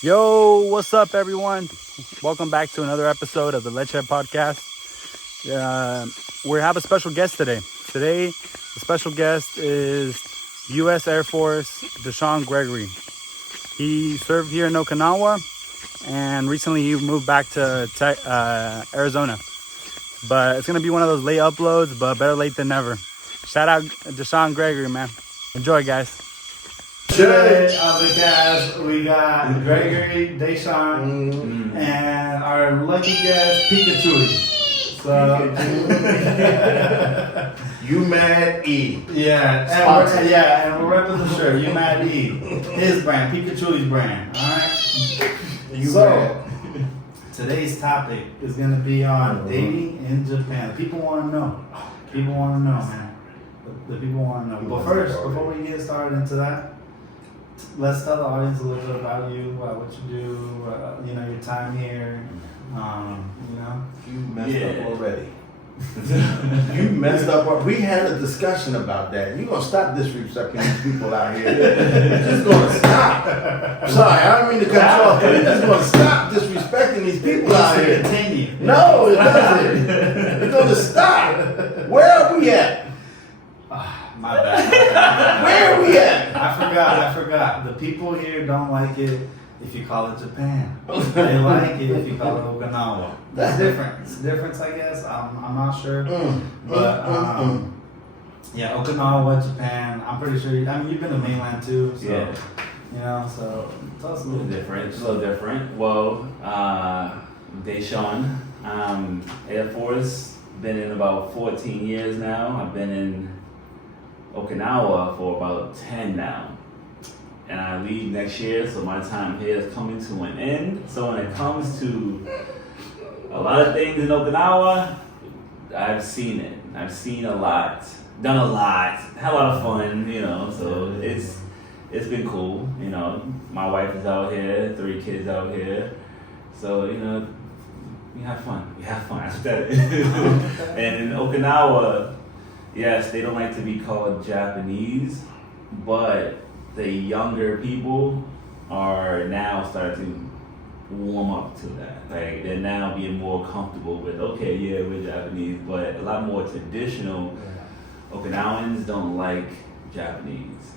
Yo, what's up, everyone? Welcome back to another episode of the Lecheá podcast. We have a special guest today. Today, the special guest is U.S. Air Force Deshaun Gregory. He served here in Okinawa, and recently he moved back to Arizona. But it's going to be one of those late uploads, but better late than never. Shout out Deshaun Gregory, man. Enjoy, guys. Today on the cast, we got Gregory, Deshaun, and our lucky guest, Pikachu. So, You Mad E. and we're repping the shirt. You Mad E, his brand, Pikachu's brand. All right. So, today's topic is going to be on dating in Japan. People want to know. People want to know, man. The people want to know. But first, before we get started into that, let's tell the audience a little bit about you, what you do, your time here. You messed up already. You messed up. We had a discussion about that. You're going to stop disrespecting these people out here. You're just going to stop. Sorry, I don't mean to cut you off, but you're just going to stop disrespecting these people out here. Continue. No, it doesn't. You're going to stop. Where are we at? My bad. Where are we at? I forgot. The people here don't like it if you call it Japan. They like it if you call it Okinawa. That's different. It's different, I guess. I'm not sure. But yeah, Okinawa, Japan. I'm pretty sure. You've been to mainland too. So, Yeah. So tell us It's a little different. It's a little different. Well, Deshaun, Air Force, been in about 14 years now. I've been in Okinawa for about 10 now. And I leave next year, so my time here is coming to an end. So when it comes to a lot of things in Okinawa, I've seen it. I've seen a lot, done a lot, had a lot of fun, so it's been cool. My wife is out here, 3 kids out here. So, we have fun. That's what that is. And in Okinawa, yes, they don't like to be called Japanese, but the younger people are now starting to warm up to that. Like, they're now being more comfortable with, okay, yeah, we're Japanese, but a lot more traditional Okinawans don't like Japanese.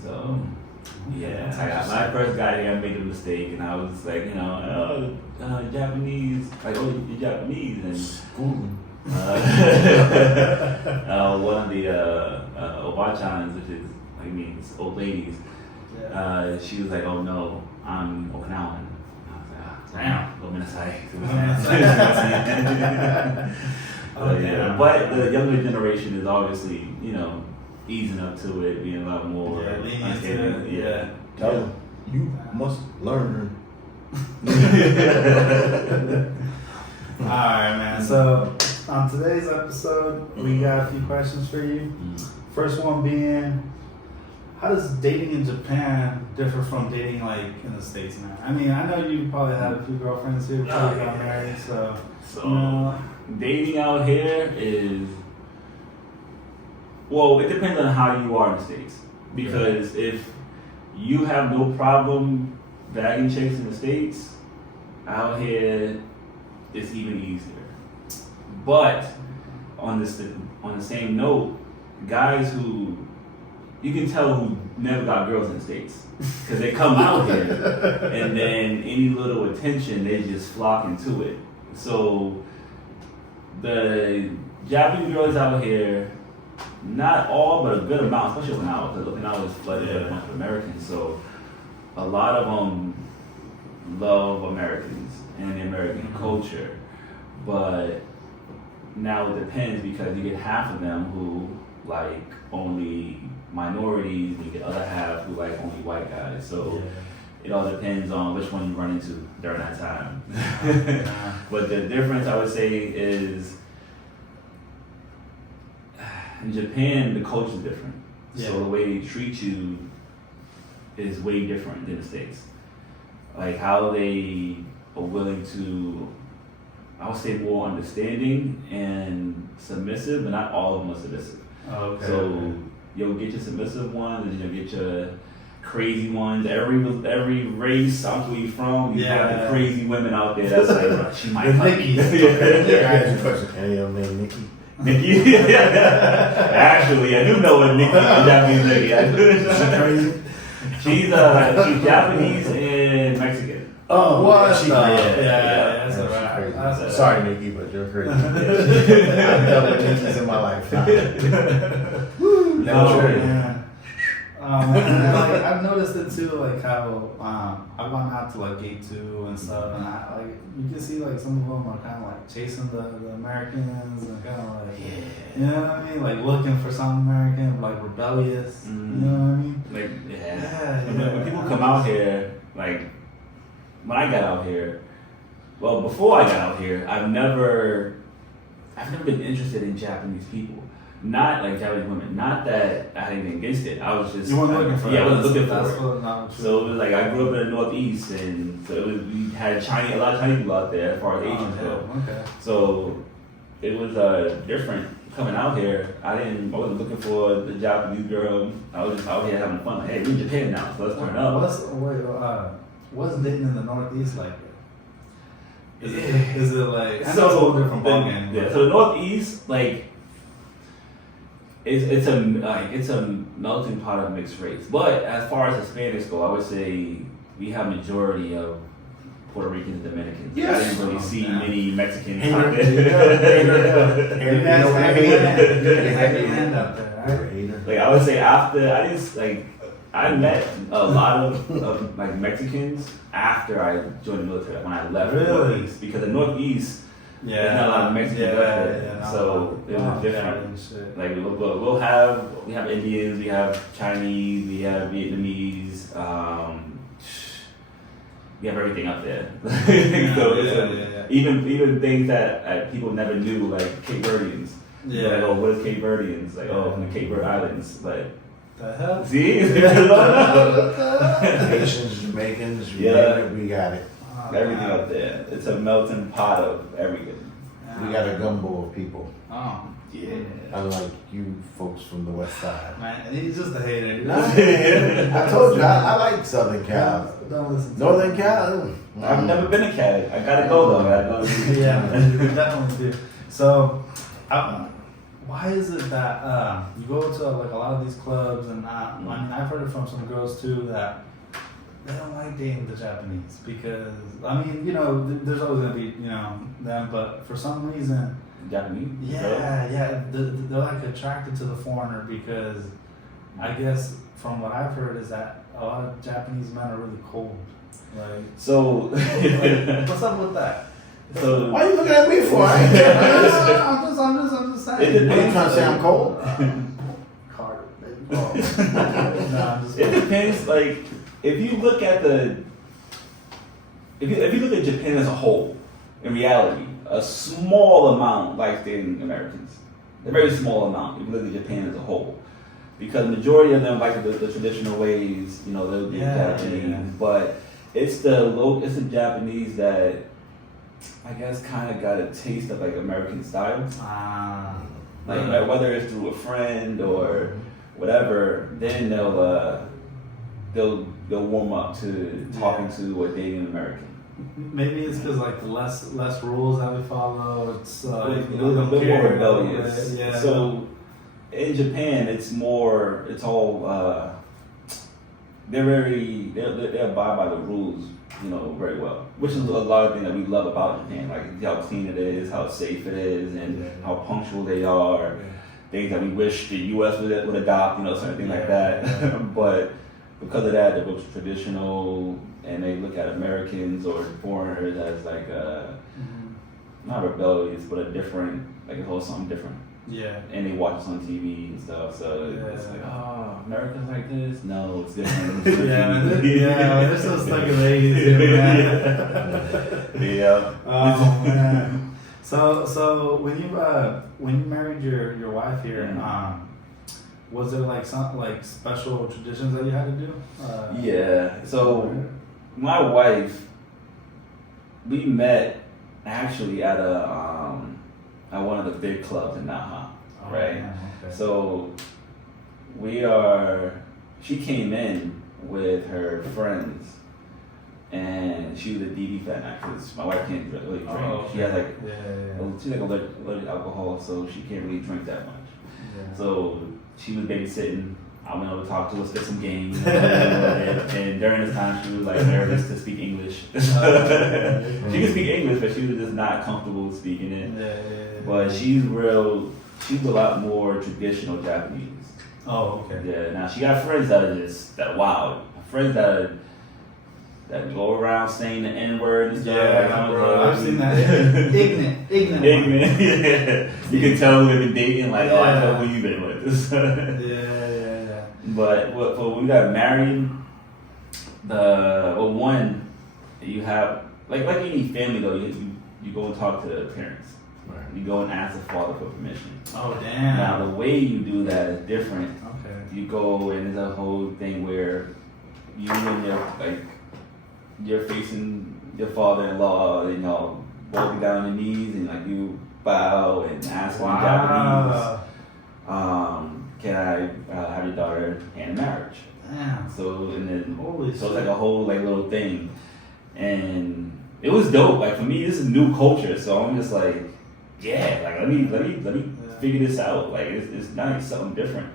So, yeah, when I first got here, I made a mistake, and I was like, Japanese, like, oh, you're Japanese, and one of the Obachans, which is means old ladies, she was like, "Oh no, I'm Okinawan." I was like, "Damn, go Minnesota." But the younger generation is obviously, easing up to it, being a lot more. Tell them, you must learn. All right, man. So on today's episode, we got a few questions for you. First one being, how does dating in Japan differ from dating in the States, man? I know you probably had a few girlfriends here before you got married, so dating out here is, well, it depends on how you are in the States. Because if you have no problem bagging chicks in the States, out here it's even easier. But on the same note, guys who you can tell who never got girls in the States, because they come out here and then any little attention, they just flock into it. So the Japanese girls out here, not all, but a good amount, especially Okinawa, because Okinawa is flooded with a bunch of Americans. So a lot of them love Americans and the American culture. But now it depends, because you get half of them who like only minorities, and you get other half who like only white guys. So it all depends on which one you run into during that time. But the difference, I would say, is in Japan, the culture is different. So the way they treat you is way different than the States. Like how they are willing to, I would say, more understanding and submissive, but not all of them are submissive. So you'll get your submissive ones, and you'll get your crazy ones. Every race, I don't know where you're from, you have the crazy women out there. That's like she might fuck me. I asked you a question. Any of them named Nikki? Nikki? Actually, I do know what Nikki, Japanese Nikki. I do. She's Japanese and Mexican. Oh, what? She's That's crazy. alright. Crazy. Sorry, Nikki, but you're crazy. I've dealt with Nikki's in my lifetime. Like, I've noticed it too, like how I've gone out to like Gate 2 and stuff, and you can see like some of them are kind of like chasing the Americans and kind of like, you know what I mean, like looking for some American, like rebellious, you know what I mean? Like when people come out here, like when I got out here, well before I got out here, I've never been interested in Japanese people. Not like Japanese women. Not that I had anything against it. I was just you weren't looking for it. Yeah, I wasn't looking for it. So it was like I grew up in the Northeast, and so we had a lot of Chinese people out there as far as Asians go. Okay. So it was different coming out here. I wasn't looking for the Japanese girl. I was just out here having fun. Like, hey, we're in Japan now, so let's turn up. What's dating in the Northeast like? Is it like I know it's a whole different ballgame? Yeah. So the Northeast, like. It's a melting pot of mixed race. But as far as Hispanics go, I would say we have majority of Puerto Ricans and Dominicans. Yes. I didn't really see many Mexicans Hater. out there. Like I would say I met a lot of like Mexicans after I joined the military when I left the Northeast, because the Northeast. There's not a lot of Mexicans left there, so it was different. Like we have Indians, we have Chinese, we have Vietnamese, we have everything up there. Even things that people never knew, like Cape Verdeans. Yeah. Like, oh, what is Cape Verdeans? Like, oh, from the Cape Verde Islands. Like, the hell? See? Haitians, Jamaicans, we got it. Everything up there. It's a melting pot of everything. We got a gumbo of people. Oh, yeah. Unlike you folks from the west side. Man, he's just a hater. I told you, I like Southern Cal. Don't listen to Northern Cal? I've never been a Cali. I gotta go though. Yeah, you definitely do. So, why is it that you go to like a lot of these clubs, and I mean, I've heard it from some girls too that they don't like dating the Japanese because, I mean, you know, there's always gonna be, you know, them, but for some reason, Japanese? they're like attracted to the foreigner because I guess from what I've heard is that a lot of Japanese men are really cold. Like, so, what's up with that? So, why are you looking at me for? I'm just saying. It depends. Are you trying to say I'm cold? Carter, baby. Oh. No, I'm just it depends. Like, if you look at Japan as a whole, in reality, a small amount like dating Americans. A very small amount if you look at Japan as a whole. Because the majority of them like the traditional ways, you know, they'll be Japanese. Yeah. But it's the Japanese that I guess kind of got a taste of like American style. Like whether it's through a friend or whatever, then they'll warm up to talking to or dating an American. Maybe it's because like the less rules that we follow. It's a little bit more rebellious. Yeah. So in Japan, it's all they abide by the rules, you know, very well. Which is a lot of things that we love about Japan, like how clean it is, how safe it is, and how punctual they are. Yeah. Things that we wish the U.S. would adopt, you know, certain things like that. Yeah. But because of that, they're both traditional, and they look at Americans or foreigners as like not rebellious, but a different, like a whole something different. Yeah. And they watch us on TV and stuff, so it's like, oh, Americans like this? No, it's different. They're so stuck in the 80s here, man. Yeah. Oh man. So when you married your wife here, was there like some like special traditions that you had to do? Yeah. So my wife, we met actually at one of the big clubs in Naha, right? Yeah, okay. So she came in with her friends, and she was a DD fan because my wife can't really drink. Oh, okay. She has like Yeah. she's like allergic to alcohol, so she can't really drink that much. Yeah. So she was babysitting. I went over to talk to her, spit some games, and during this time she was like nervous to speak English. She could speak English, but she was just not comfortable speaking it. Yeah. But she's a lot more traditional Japanese. Oh, okay. Yeah. Now she got friends that are wild. Friends that go around saying the N-word and stuff. Yeah, bro, I've seen that. Ignorant. Yeah. You can tell they've been dating, like, oh, I know who you been with. Yeah. But when we got married, one, you have, like any family though, you go and talk to the parents. Right. You go and ask the father for permission. Oh, damn. Now, the way you do that is different. Okay. You go and there's a whole thing where you and you're facing your father-in-law, you know, walking down your knees and like you bow and ask him in Japanese, can I have your daughter hand in marriage? Damn. So Holy so it's like a whole like little thing, and it was dope. Like for me, this is new culture, so I'm just like, yeah, like let me figure this out. Like it's nice, something different.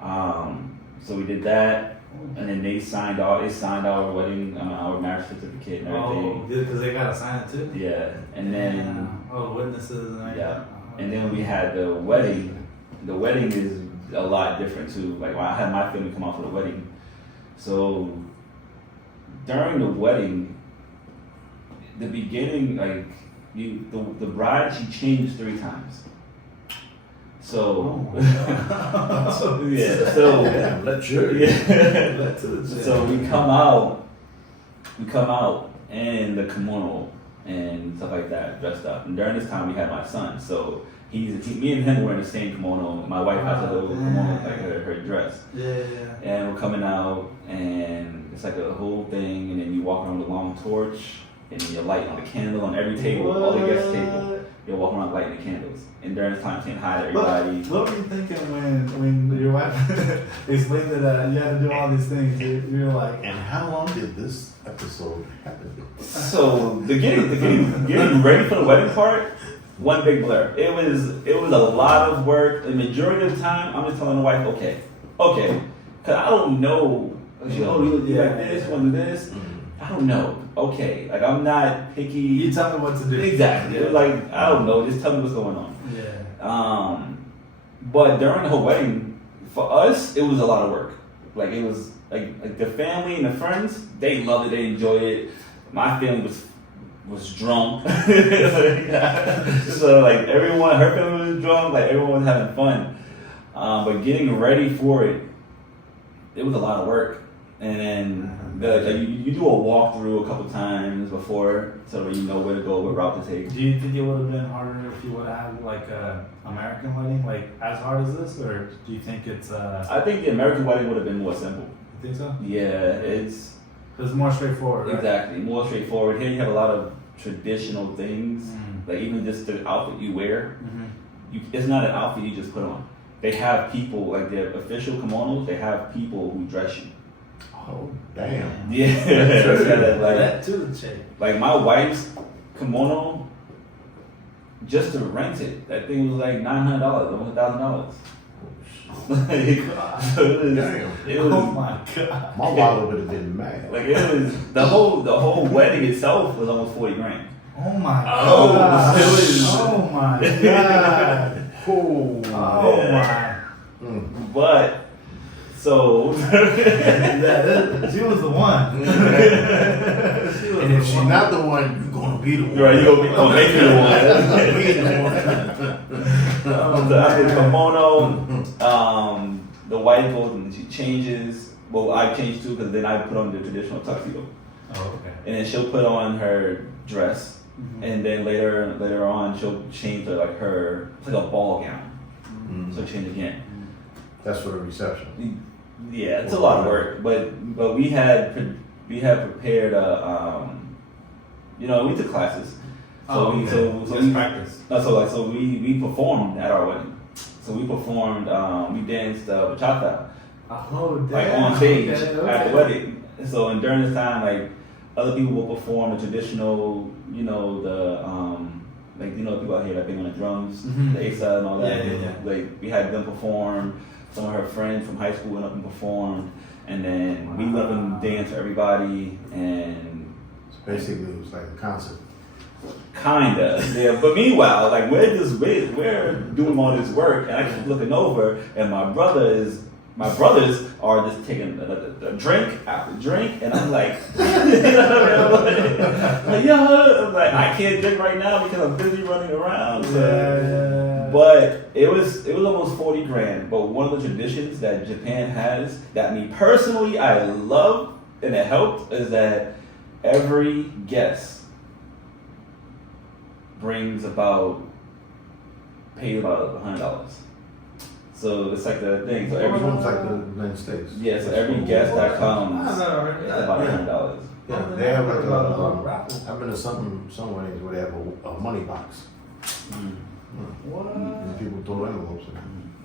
So we did that, and then they signed our wedding, our marriage certificate and everything. Oh, because they gotta sign it too. Yeah, and then witnesses and everything. yeah, and then we had the wedding. The wedding is a lot different too. Like I had my family come out for the wedding. So during the wedding, the beginning, like the bride, she changed 3 times. So yeah, so so we come out in the kimono and stuff like that, dressed up. And during this time, we had my son. So me and him were in the same kimono. My wife has a little kimono, like her dress. Yeah. And we're coming out, and it's like a whole thing. And then you walk around with a long torch, and then you're lighting the candle on every table, all the guest table. You're walking around lighting the candles. And during this time, saying hi to everybody. What were you thinking when your wife explained that you had to do all these things? You're like, And how long did this episode happen? So the getting ready for the wedding part, one big blur. It was a lot of work. The majority of the time, I'm just telling the wife, okay, because I don't know. She you like this, you want to do this. I don't know. Okay, like I'm not picky. You tell me what to do. Exactly. Yeah. Like I don't know. Just tell me what's going on. Yeah. But during the whole wedding, for us, it was a lot of work. Like it was like the family and the friends, they loved it, they enjoyed it. My family was drunk. So like everyone, her family was drunk, like everyone was having fun. But getting ready for it, it was a lot of work. And then you do a walkthrough a couple times before, so you know where to go, what route to take. Do you think it would have been harder if you would have had like a American wedding, like as hard as this, or do you think it's? I think the American wedding would have been more simple. You think so? Yeah, it's more straightforward. Right? Exactly, more straightforward. Here you have a lot of traditional things, like even just the outfit you wear. It's not an outfit you just put on. They have people, like their official kimonos, they have people who dress you. Oh, damn. Yeah. Like, that to the check. Like my wife's kimono, just to rent it, that thing was like $900, almost $1,000. It was, oh my god. My wallet would have been mad. Like it was the whole wedding itself was almost $40,000. Oh my Oh, god. it was, oh my god. Oh, yeah. my. But so she was the one. And if she's not the one, you're gonna be the one. Right, you're gonna make me the one. Be the one. The kimono, the wife goes and she changes. Well, I changed too because then I put on the traditional tuxedo. Oh, okay. And then she'll put on her dress, and then later on she'll change her it's like a ball gown. So change again. That's for the reception. Yeah, it's a lot of work, but we had prepared we took classes. So we practice. So we performed at our wedding. So we performed, we danced bachata, Oh, damn. like on stage Okay. at the wedding. So and during this time, like other people will perform the traditional, like people out here that bang on the drums, the Asa and all that. Yeah. Like we had them perform. Some of her friends from high school went up and performed, and then we went up and danced for everybody, and Basically, it was like a concert. kinda, yeah. But meanwhile, like we're doing all this work, and I keep looking over, and my brothers are just taking a drink after drink, and I'm like, I'm like, I can't drink right now because I'm busy running around. So. But it was almost 40 grand. But one of the traditions that Japan has that me personally I love and it helped is that every guest pays about $100. So it's like the thing. So Everyone's like the United States. yeah, so every guest that comes is about $100. Yeah, they have like I've been to some weddings where they have a money box. What? And people throw envelopes in.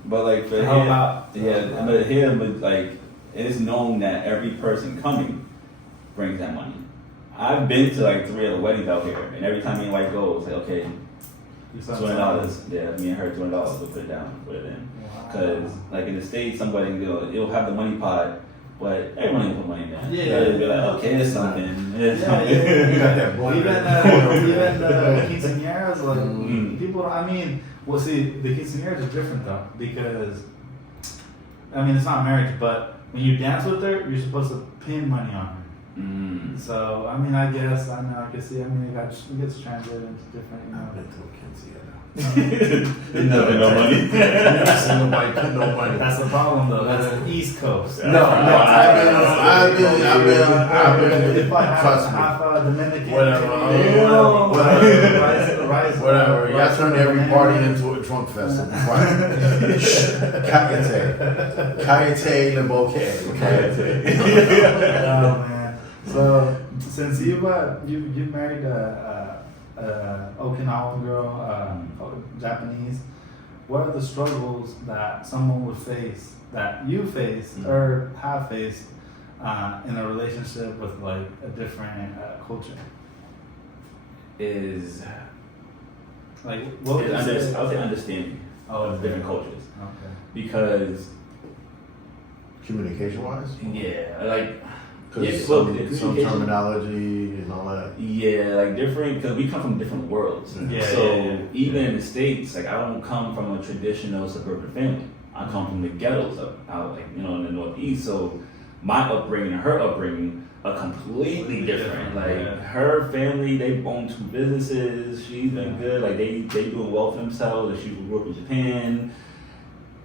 But like for How him, about- but here, like it's known that every person coming brings that money. I've been to like 3 other weddings out here, and every time me and wife go, it's like okay, $20. Yeah, me and her $20. We'll put it down, put it in. Because like in the States, some weddings it'll have the money pot, but everyone will put money in there. Yeah. They'll be like, okay, it's something. It's Yeah, something. You got that boy. Even quinceañeras, like Mm. people. I mean, well, see, the quinceañeras are different though because, I mean, it's not marriage, but when you dance with her, you're supposed to pin money on her. So I mean, I can see. I mean, it gets translated into different. I've been to a quinceañera. Never no money. Never seen nobody put no money. That's the problem though. That's the East Coast. No, I've been. Trust me. Half Dominican. Whatever. Rice. Whatever. Y'all turn every party into a drunk fest. Kayate le bouquet. Oh man. So since you've married a Okinawan girl, Japanese, what are the struggles that someone would face that you faced or have faced in a relationship with like a different culture? Is Like what would I you would say? say understanding of different cultures Okay. because Communication wise? yeah, like Because well, some communication- terminology and all that. yeah, like different because we come from different worlds. Yeah, so yeah. even in the States, like I don't come from a traditional suburban family. I come from the ghettos out like in the Northeast. So my upbringing and her upbringing are completely different. Like Yeah. her family, they own 2 businesses. She's been good. Like they doing well for themselves. Like she grew up in Japan.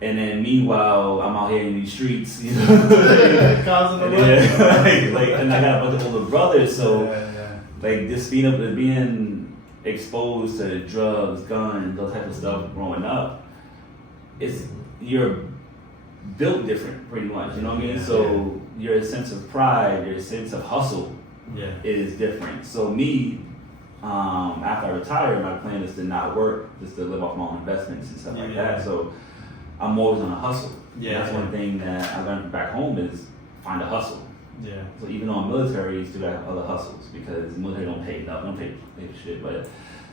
And then meanwhile, I'm out here in these streets, Causing the and I got a bunch of older brothers, so yeah. like this being exposed to drugs, guns, those type of stuff growing up, you're built different pretty much, you know what I mean? So your sense of pride, your sense of hustle Yeah. is different. So me, after I retire, my plan is to not work, just to live off my own investments and stuff like Yeah. that. So I'm always on a hustle. Yeah. That's one thing that I learned back home is find a hustle. Yeah. So even though I'm military, you still got other hustles because the military don't pay enough, don't pay shit, but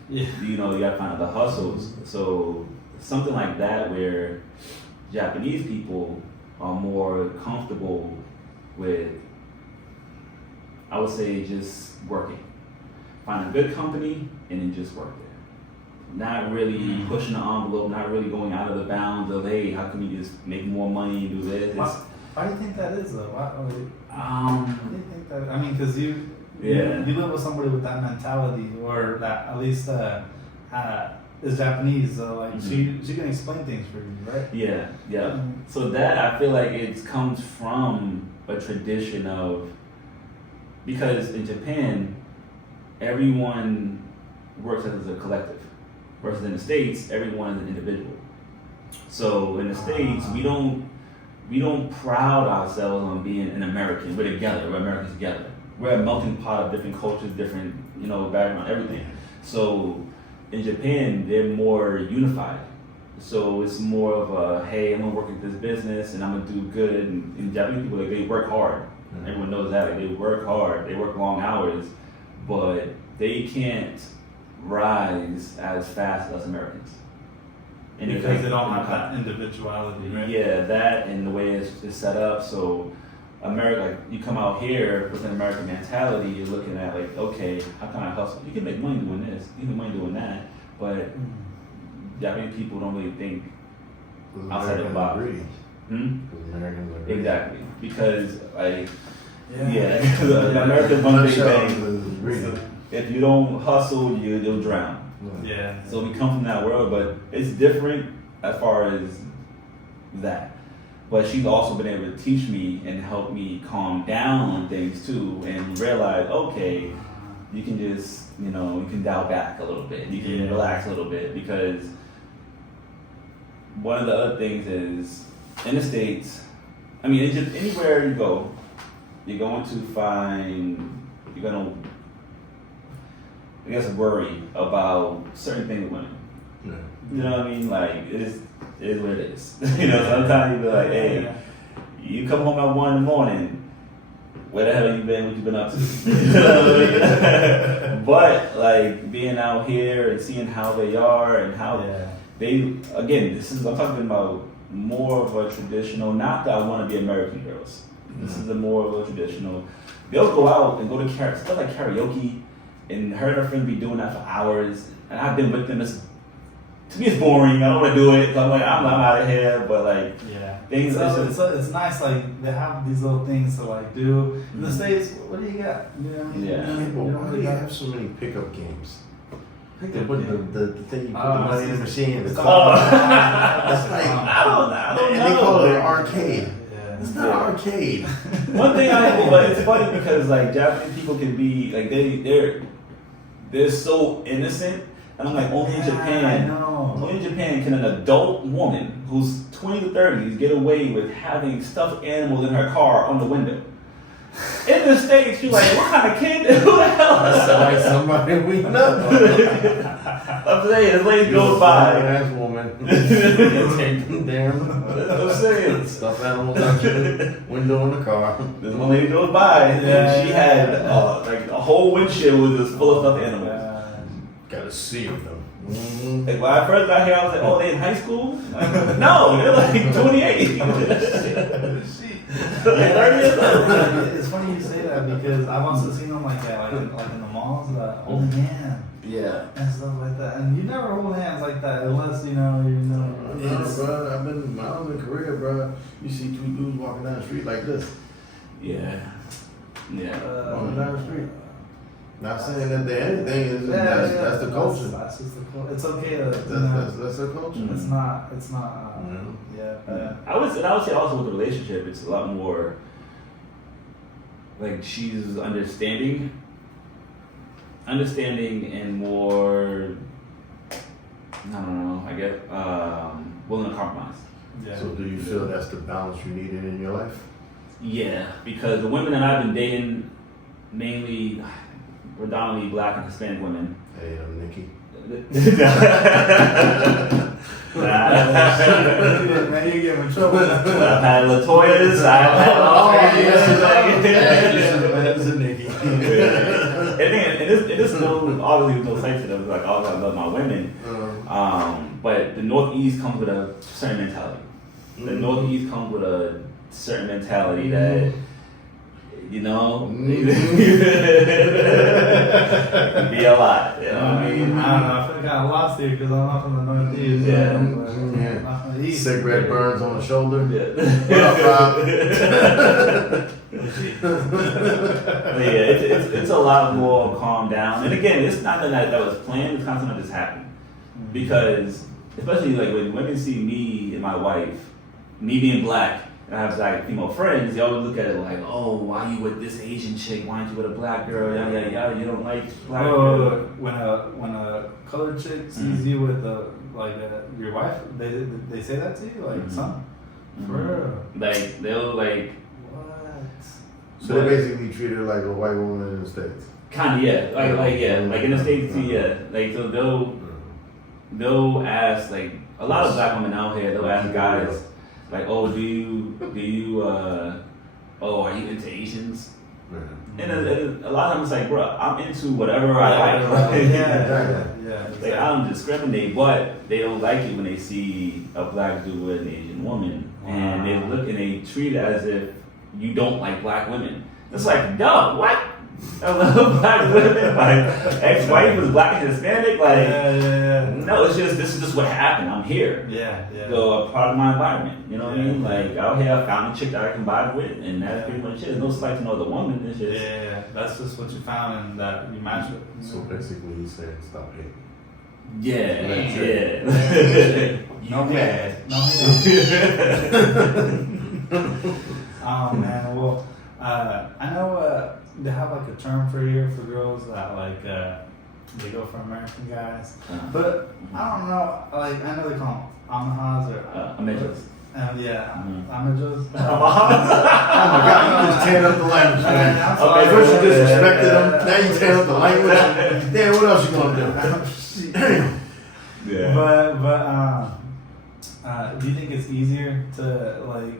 Yeah. you gotta find other hustles. So something like that where Japanese people are more comfortable with, I would say, just working. Find a good company and then just work there. Not really pushing the envelope, not really going out of the bounds of, hey, how can we just make more money and do this? Why do you think that is though? Why do you think that? I mean, because you live with somebody with that mentality, or that at least is Japanese, so like she can explain things for you, right? Yeah. So that I feel like it comes from a tradition of, because in Japan, everyone works as a collective, versus in the States, everyone is an individual. So in the States, we don't proud ourselves on being an American. We're together. We're Americans together. We're a melting pot of different cultures, different background, everything. So in Japan, they're more unified. So it's more of a, hey, I'm gonna work at this business and I'm gonna do good. And Japanese people, like, they work hard. Everyone knows that. Like, they work hard. They work long hours, but they can't rise as fast as Americans. And because they don't have that individuality, right? Yeah, that and the way it's set up. So America, like, you come out here with an American mentality, you're looking at like, okay, how can I hustle? You can make money doing this, you can make money doing that, but Japanese people don't really think outside the box. Americans are greedy. Exactly, because like, Yeah. America's one big Nutshell thing. is greedy. If you don't hustle, you'll drown. Yeah. So we come from that world, but it's different as far as that. But she's also been able to teach me and help me calm down on things too, and realize, okay, you can just, you can dial back a little bit. You can relax a little bit, because one of the other things is, in the States, I mean, it's just anywhere you go, you're going to worry about certain things with women. Yeah. You know what I mean? Like, it is what it is. Sometimes you be like, hey, you come home at 1 a.m, where the hell have you been? What you been up to? You know what I mean? But like, being out here and seeing how they are and how they, again, I'm talking about more of a traditional, not that I want to be American girls. This is a more of a traditional. They'll go out and go to stuff like karaoke, and her and her friend be doing that for hours. And I've been with them. To me, it's boring. I don't want to do it. So I'm like, I'm out of here. But like, things. It's nice. Like, they have these little things to like do. In the States, what do you got? Why do you have so many pickup games? They put the thing you put the money in the machine. That's like, I don't know. And they call it an arcade. It's not an arcade. One thing but it's funny because like Japanese people can be like they're so innocent, and I'm like, only in Japan. Only in Japan can an adult woman who's 20 to 30s get away with having stuffed animals in her car on the window. In the States, you're like, what kind of kid? Who the hell? That sounds like somebody we know. I'm saying, this lady goes by. Ass woman. Take them down. I'm saying. Stuffed animals out your window in the car. This one lady goes by, and she had like a whole windshield was just full of stuffed animals. Gotta see them. Like, when I first got here, I was like, oh, they in high school? Like, no, they're like 28. It's funny you say that, because I've also seen them like that, like in the malls, old man. Yeah. And stuff like that. And you never hold hands like that unless Bro, when I was in Korea, bro, you see two dudes walking down the street like this. Yeah. Walking down the street. Not saying that they're anything, that's the culture. That's just the culture. It's okay to, that's the culture. it's not, I would say also with the relationship, it's a lot more like she's understanding and more, I don't know, I guess, willing to compromise. Yeah. So do you feel that's the balance you needed in your life? Yeah, because the women that I've been dating, mainly predominantly Black and Hispanic women. Hey, I'm Nikki. Man, you get in trouble. I've had Latoya's, I've had all That's a Nikki. and this no, obviously no sensitive, like all I love my women. But the Northeast comes with a certain mentality. The Northeast comes with a certain mentality that, it can be a lot. You know what I mean? I don't know. I feel kind of lost here because I'm not from the Northeast. I'm from the East. Cigarette burns on the shoulder. Yeah. What up, But yeah, it's a lot more calm down. And again, it's not that was planned. It's kind of something that just happened. Because especially like when women see me and my wife, me being Black, and I have like female friends, they always look at it like, oh, why you with this Asian chick? Why aren't you with a Black girl? Yada yada yada. You don't like Black girl. When a colored chick sees you with your wife, they say that to you, like, son, for real. Like they'll like. What? So they basically treat her like a white woman in the States. Kinda, yeah. Like in the States, yeah. Like, so they'll, they'll ask, like, a lot of black women out here, they'll ask guys, like, oh, are you into Asians? And a lot of times it's like, bro, I'm into whatever I like. Like, I don't discriminate, but they don't like it when they see a black dude with an Asian woman. And they look and they treat it as if you don't like black women. It's like, no, what? I love black women. Like, ex-wife was black and Hispanic. Like, no, it's just, this is just what happened. I'm here. So a part of my environment. You know what I mean? Like, out here, I found a chick that I can vibe with, and that's pretty much it. There's no slight to no other woman. It's just, That's just what you found and that you match with. So basically, he's saying stop hating. No bad. No Oh man, well, I know they have like a term for girls that like they go for American guys, but I don't know. Like I know they call them amahas or amejos. Amejos. Oh my God, you just tearing up the language, man. Okay, first you disrespected them, now you tearing up the language. Damn, what else you gonna do? But do you think it's easier to like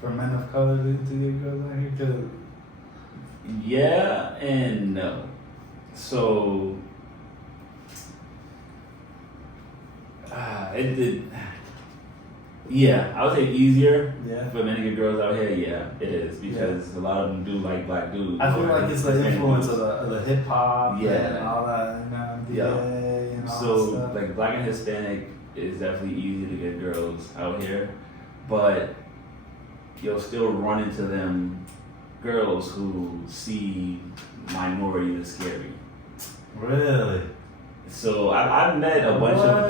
for men of color to get girls out here? Cause yeah and no. So it did. Yeah, I would say easier for men to get girls out here. Yeah, it is because a lot of them do like black dudes. I feel like it's the influence of the hip hop and all that, and all so that stuff. like black and Hispanic is definitely easy to get girls out here, but you'll still run into them girls who see minority as scary. Really? So I've met a bunch of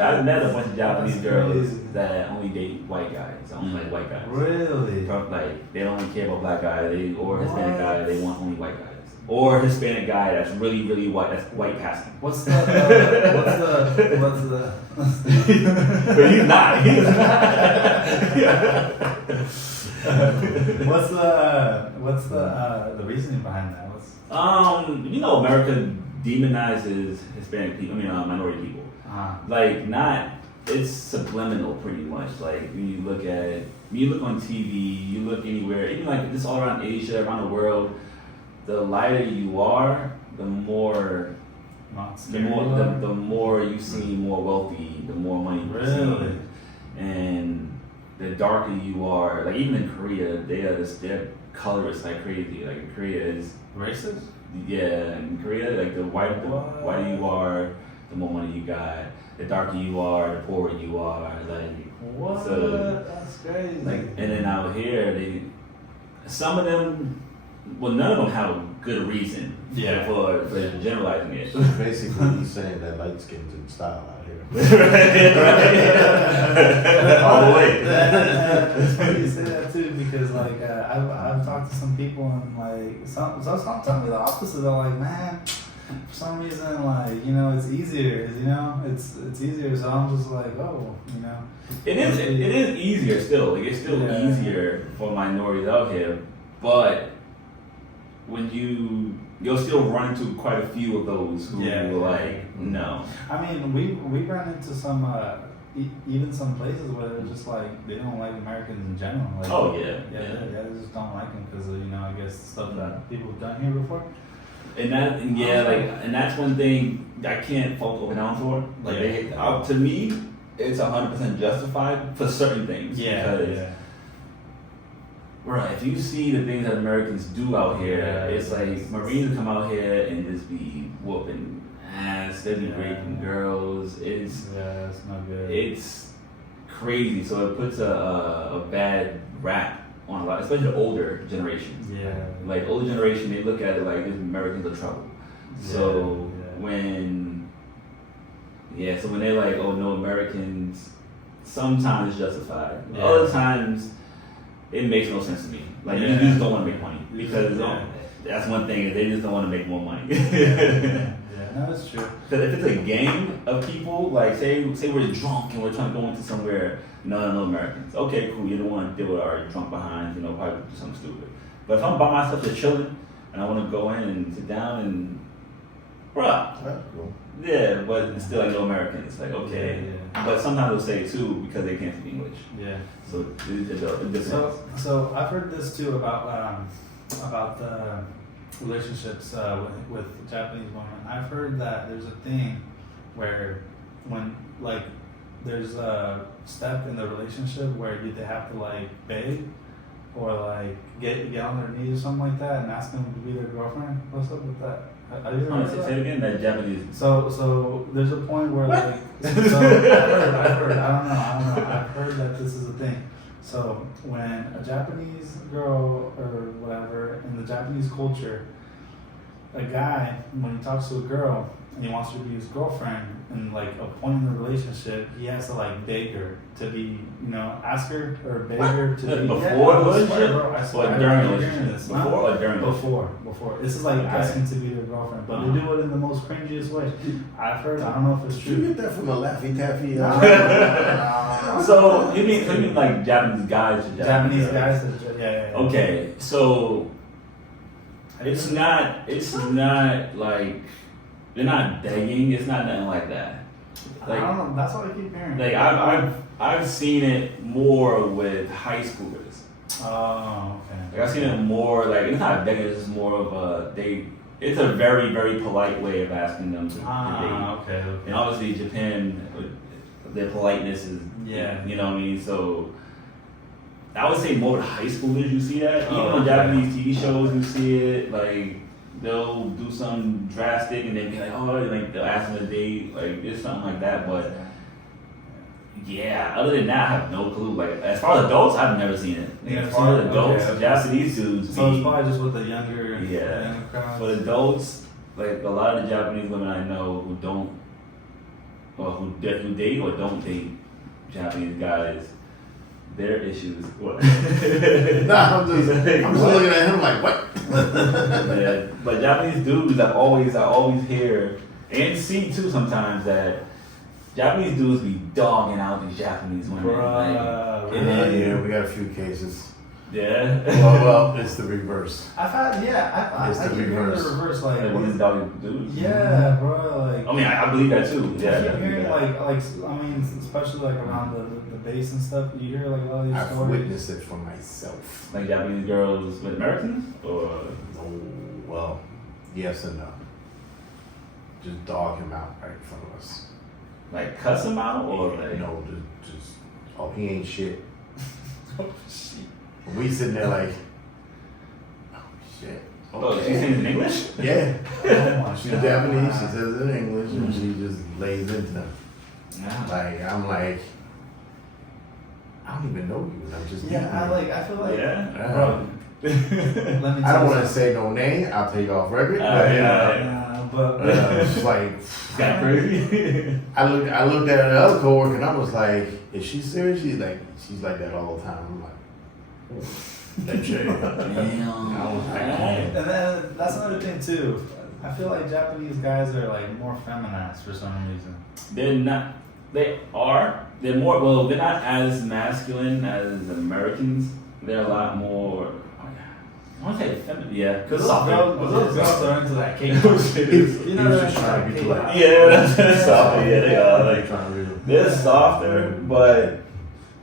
Japanese girls that only date white guys. Only like white guys. Really? Like they don't really care about black guys. Or Hispanic guy. They want only white guys. Or Hispanic guy that's really really white. That's white passing. What's the? But he's not. He's not. What's the reasoning behind that? America demonizes Hispanic people. Minority people. Like it's subliminal pretty much. Like when you look on TV, you look anywhere, even like just all around Asia, around the world. The lighter you are, the more you seem more wealthy, the more money you receive. And the darker you are, like even in Korea, their color is like crazy. Like in Korea is racist. Yeah, in Korea, like the whiter you are, the more money you got. The darker you are, the poorer you are. Like what? So, that's crazy. Like and then out here, some of them. Well, none of them have a good reason for generalizing it. So basically, he's saying that light skin's in style out here. All the way. It's funny you say that too because like I've talked to some people and like some tell me the opposite. They're like, man, for some reason like it's easier. It's easier. So I'm just like, oh, It is easier still. Like it's still easier for minorities out here, but when you'll still run into quite a few of those who were like, no. I mean, we ran into some even some places where they're just like they don't like Americans in general. Like, they just don't like them because of I guess stuff that people have done here before. And that's one thing I can't fault Okinawan for. Like to me, it's 100% justified for certain things. Right, if you see the things that Americans do out here, it's like Marines come out here and just be whooping ass, they be raping girls. It's not good. It's crazy. So it puts a bad rap on a lot, especially the older generation. Like older generation, they look at it like these Americans are trouble. So when they're like, oh no Americans, sometimes it's justified. Other times it makes no sense to me. Like you just don't want to make money because that's one thing is they just don't want to make more money. No, that's true. Because if it's a gang of people, like say we're drunk and we're trying to go into somewhere, no Americans. Okay, cool. You don't want to deal with our drunk behinds, probably do something stupid. But if I'm by myself just chilling and I want to go in and sit down and bruh. That's cool. Yeah, but it's still like no Americans. Like, okay. Yeah. But sometimes they'll say it too because they can't speak English. Yeah. So it depends. So I've heard this too about the relationships with Japanese women. I've heard that there's a thing where when like there's a step in the relationship where they have to like beg or like get on their knees or something like that and ask them to be their girlfriend. What's up with that? Have you ever heard of that? Say it again, that Japanese. So there's a point where like so I've heard I don't know I've heard that this is a thing. So when a Japanese girl or whatever in the Japanese culture, a guy when he talks to a girl and he wants her to be his girlfriend and like a point in the relationship, he has to like beg her to be, ask her or beg her to be before the relationship or during the relationship? Before or during? Before. This is like asking to be their girlfriend, but they do it in the most cringiest way. I've heard. I don't know if it's Did true. you get that from a Laffy Taffy? So you mean like Japanese guys to Japanese guys? Yeah. Okay, so it's not like they're not begging. It's not nothing like that. Like, I don't know. That's what I keep hearing. Like I've seen it more with high schoolers. Oh, okay. Like I've seen it more like it's not begging. It's just more of it's a very, very polite way of asking them to date. Okay. And obviously Japan, their politeness is you know what I mean. So I would say more with high schoolers you see that. Even on Japanese TV shows you see it. Like they'll do something drastic and then be like, like they'll ask them to date, like just something like that. But yeah, other than that, I have no clue. Like as far as adults, I've never seen it. Like, as far as adults, Japanese dudes. So it's probably just with the younger crowd. But adults, like a lot of the Japanese women I know who don't, or who date or don't date Japanese guys, their issues. What? Nah, I'm just looking at him like, what? Yeah, but Japanese dudes, I always hear and see too sometimes that Japanese dudes be dogging out these Japanese women. Yeah, we got a few cases. Yeah. Well, it's the reverse. I It's the keep hearing reverse. the reverse, like women dogging dudes. Yeah, bro. Like I mean, I believe that too. Yeah. I keep hearing especially like around the base and stuff. You hear like a lot of these I've stories. witnessed it for myself. Like Japanese girls with Americans, or Oh, well, yes and no. Just dog him out right in front of us. like cuss them out, or like No, just he ain't shit. oh shit. We sitting there like, oh shit. Oh, she sings in English? Yeah. Oh my She's God. Japanese, she says it in English, and she just lays into them. Yeah. Like, I'm like, I don't even know you, and I'm just I feel like Yeah. bro. Let me I don't want to to say no name, I'll take off record. Yeah. It's like, It's kind of crazy. I looked at another coworker and I was like, is she serious? She's like that all the time. I'm like, that chick. I was like, And then that's another thing too. I feel like Japanese guys are like more feminized for some reason. They're not. They are. They're more. Well, they're not as masculine as Americans. They're a lot more. I want to say feminine. Yeah. Because those girls are into that cake. You know, He's just trying to be polite. Yeah, that's softer. Yeah, they are. Like trying to be they're softer, but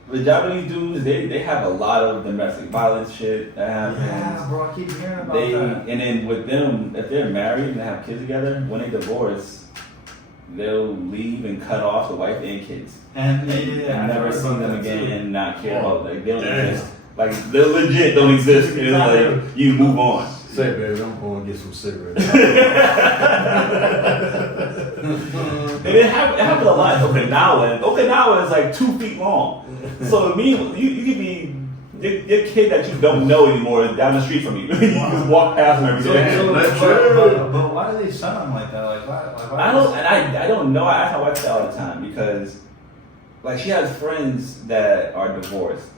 the Japanese dudes, they have a lot of domestic violence shit that happens. Yeah, bro, I keep hearing about that. And then with them, if they're married and they have kids together, when they divorce, they'll leave and cut off the wife and kids. And And never see them again and not care about like they don't Damn. exist. Like they legit don't exist. It's like you move on. Say, baby, I'm going to get some cigarettes. And it happens a lot in Okinawa. Okinawa is like 2 feet long. So you could be your kid that you don't know anymore is down the street from you. You just walk past them every day. But why do they shun them like that? Like why I don't know. I ask my wife that all the time because like she has friends that are divorced.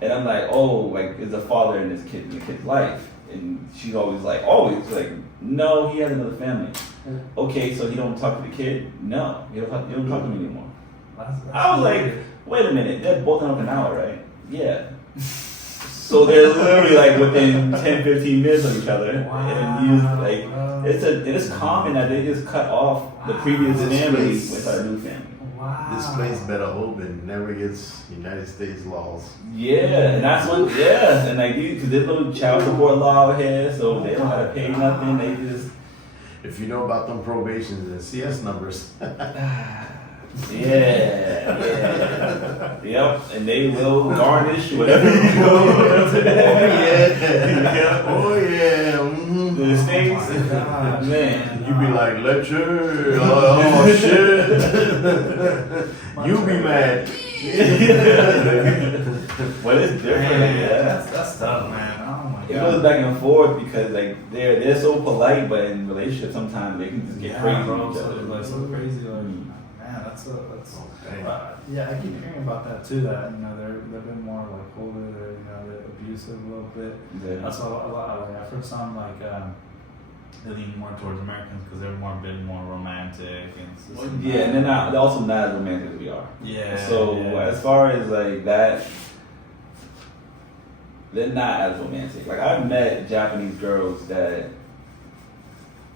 And I'm like, oh, like is the father in the kid's life? And she's always like, no, he has another family. Okay, so he don't talk to the kid? No, he don't talk to me anymore. That's I was like, weird. wait a minute, they're both in Okinawa, right? Yeah. So they're literally like within 10, 15 minutes of each other. Wow. And you just like, it's common that they just cut off the previous family with our new family. Wow. This place better open, never gets United States laws. Yeah, and that's what, and like, because there's no child support law out here, so they don't have to pay nothing, they just, If you know about them probations and CS numbers. yeah, yep, and they will garnish whatever you go. Oh yeah. Mm-hmm. The states, gosh, man. You be like, Lecheá, oh shit. You be mad. Well, it's different. Yeah. That's tough, man. Oh my It god. goes back and forth because like they're so polite, but in relationships sometimes they can just get crazy. bro. with each So, other. like, so crazy. Like, man, that's Dang. yeah. I keep hearing about that too. That they're a bit more like older. They're abusive a little bit. Yeah. That's a lot. Like, I've heard some like they lean more towards Americans because they're a bit more romantic and Well, yeah, and they're also not as romantic as we are. yeah. So yeah. as far as like that, they're not as romantic. Like I've met Japanese girls that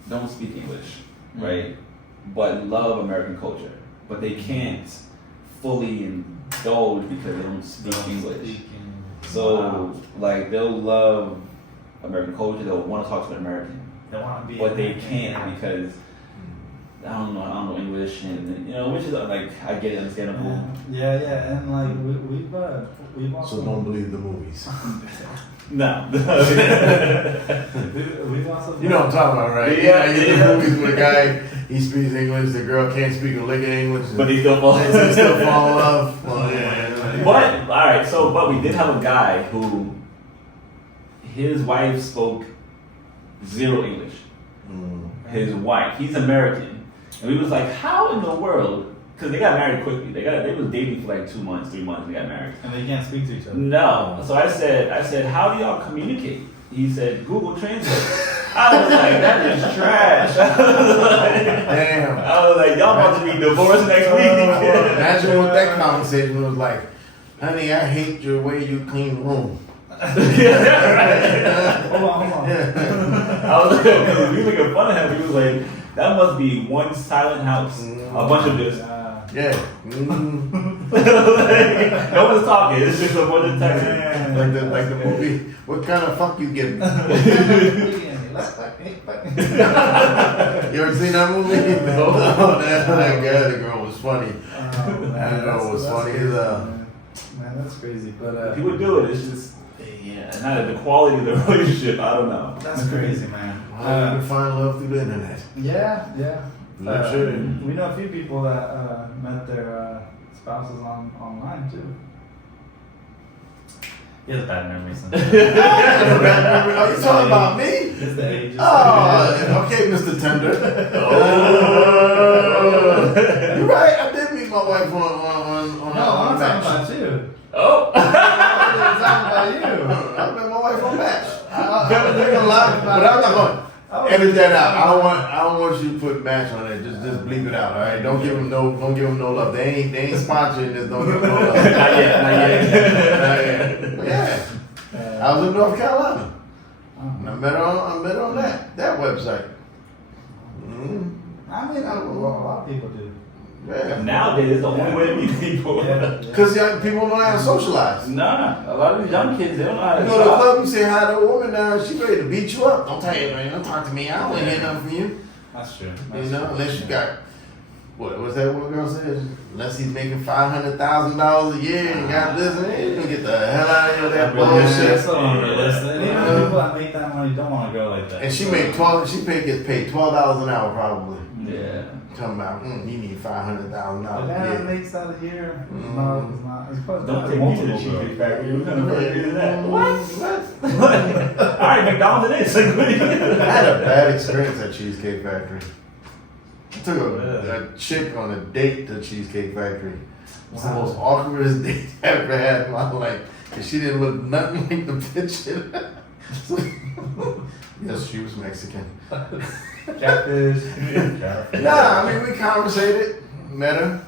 don't speak English, right? But love American culture, but they can't fully indulge because they don't speak English. So like they'll love American culture, they'll want to talk to an American, They want to be, but they can't because I don't know English, and which is like I get it, understandable. Yeah, and like we've also So don't believe the movies. No. we've also You know what I'm talking about, right? Yeah, You get yeah. the movies with a guy, he speaks English, the girl can't speak a lick of English. But they still fall. They still fall in love. Well, yeah. But all right, but we did have a guy who his wife spoke zero English. Mm. His wife, he's American, and we was like, how in the world? Because they got married quickly. They was dating for like 2 months, 3 months. They got married. and they can't speak to each other. No. So I said, how do y'all communicate? He said, Google Translate. I was like, that is trash. Damn. I was like, y'all about to be divorced next week. Imagine what that conversation was like. Honey, I hate your way you clean the room. Hold on. I was like, because we making fun of him. He was like, that must be one silent house. A bunch of this. Yeah. Mm. No one's talking. It's just a bunch of texting. Like the movie. What kind of fuck you give me? You ever seen that movie? No. Oh, that guy, the girl was funny. That girl was funny as Man, that's crazy. But He would do it. It's just, not the quality of the relationship. I don't know. that's crazy, man. You can find love through the internet. Yeah. Not sure. We know a few people that met their spouses online too. He has bad memories. Are you talking about me? It's the age. Oh, okay, Mr. Tender. You're right. I did meet my wife on No, I'm not Match. talking about you. Oh! I'm talking about you. I met my wife on Match. But I'm not going. Edit that out. I don't want you to put Match on it. Just bleep it out. All right. Don't give them no love. They ain't sponsoring this. Don't give them no love. Not yet. But yeah. I was in North Carolina. And I met her on that website. Mm-hmm. I mean, a lot of people do. Yeah. Nowadays, it's the only way to meet people. Because people don't know how to socialize. Nah, a lot of these young kids, they don't know how to You go to the shop. club, you say hi to a woman now, she ready to beat you up. Don't tell you, man. Don't talk to me. I don't want to hear nothing from you. That's true. You know, unless you got, what's that one girl says? Unless he's making $500,000 a year and got this, man, you can get the hell out of here with that That's bullshit. so unrealistic. Even people that make that money don't want to go like that. And she gets paid $12 an hour probably. Yeah. Talking about, you need $500,000 The a man that year. makes that a year, no, it's not. It's probably Don't take me to the multiple Cheesecake girls. Factory. We're gonna further do that. What? Alright, McDonald's it is. Like, what do you I had a bad experience at Cheesecake Factory. I took a chick on a date to Cheesecake Factory. It's the most awkwardest date I ever had in my life. Cause she didn't look nothing like the picture. Yes, she was Mexican. Catfish. Nah, I mean, we conversated, met her.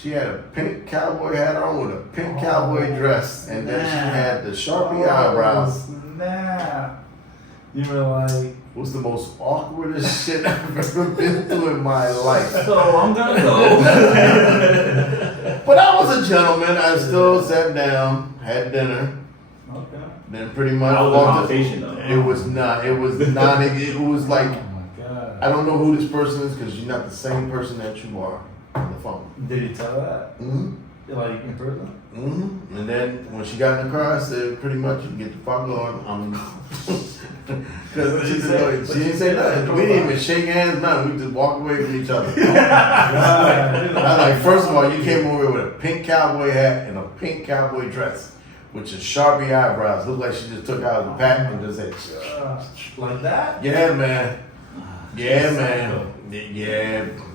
She had a pink cowboy hat on with a pink cowboy dress, and then she had the Sharpie eyebrows. Snap. You were like, Was the most awkwardest shit I've ever been through in my life. So I'm gonna go. But I was a gentleman. I still sat down, had dinner, okay. then pretty much That was a walked. conversation though. It was not. It was not. It was like, Oh my God. I don't know who this person is because you're not the same person that you are on the phone. Did you tell that? Mm-hmm. Like in person? Mm-hmm. And then when she got in the car, I said, pretty much, you get the fuck on. Because she didn't say nothing. We didn't even shake hands, nothing. We just walked away from each other. I was like, first of all, you came over with a pink cowboy hat and a pink cowboy dress with your Sharpie eyebrows. Looked like she just took out the pack and just said, Like that? yeah, man. Yeah, man.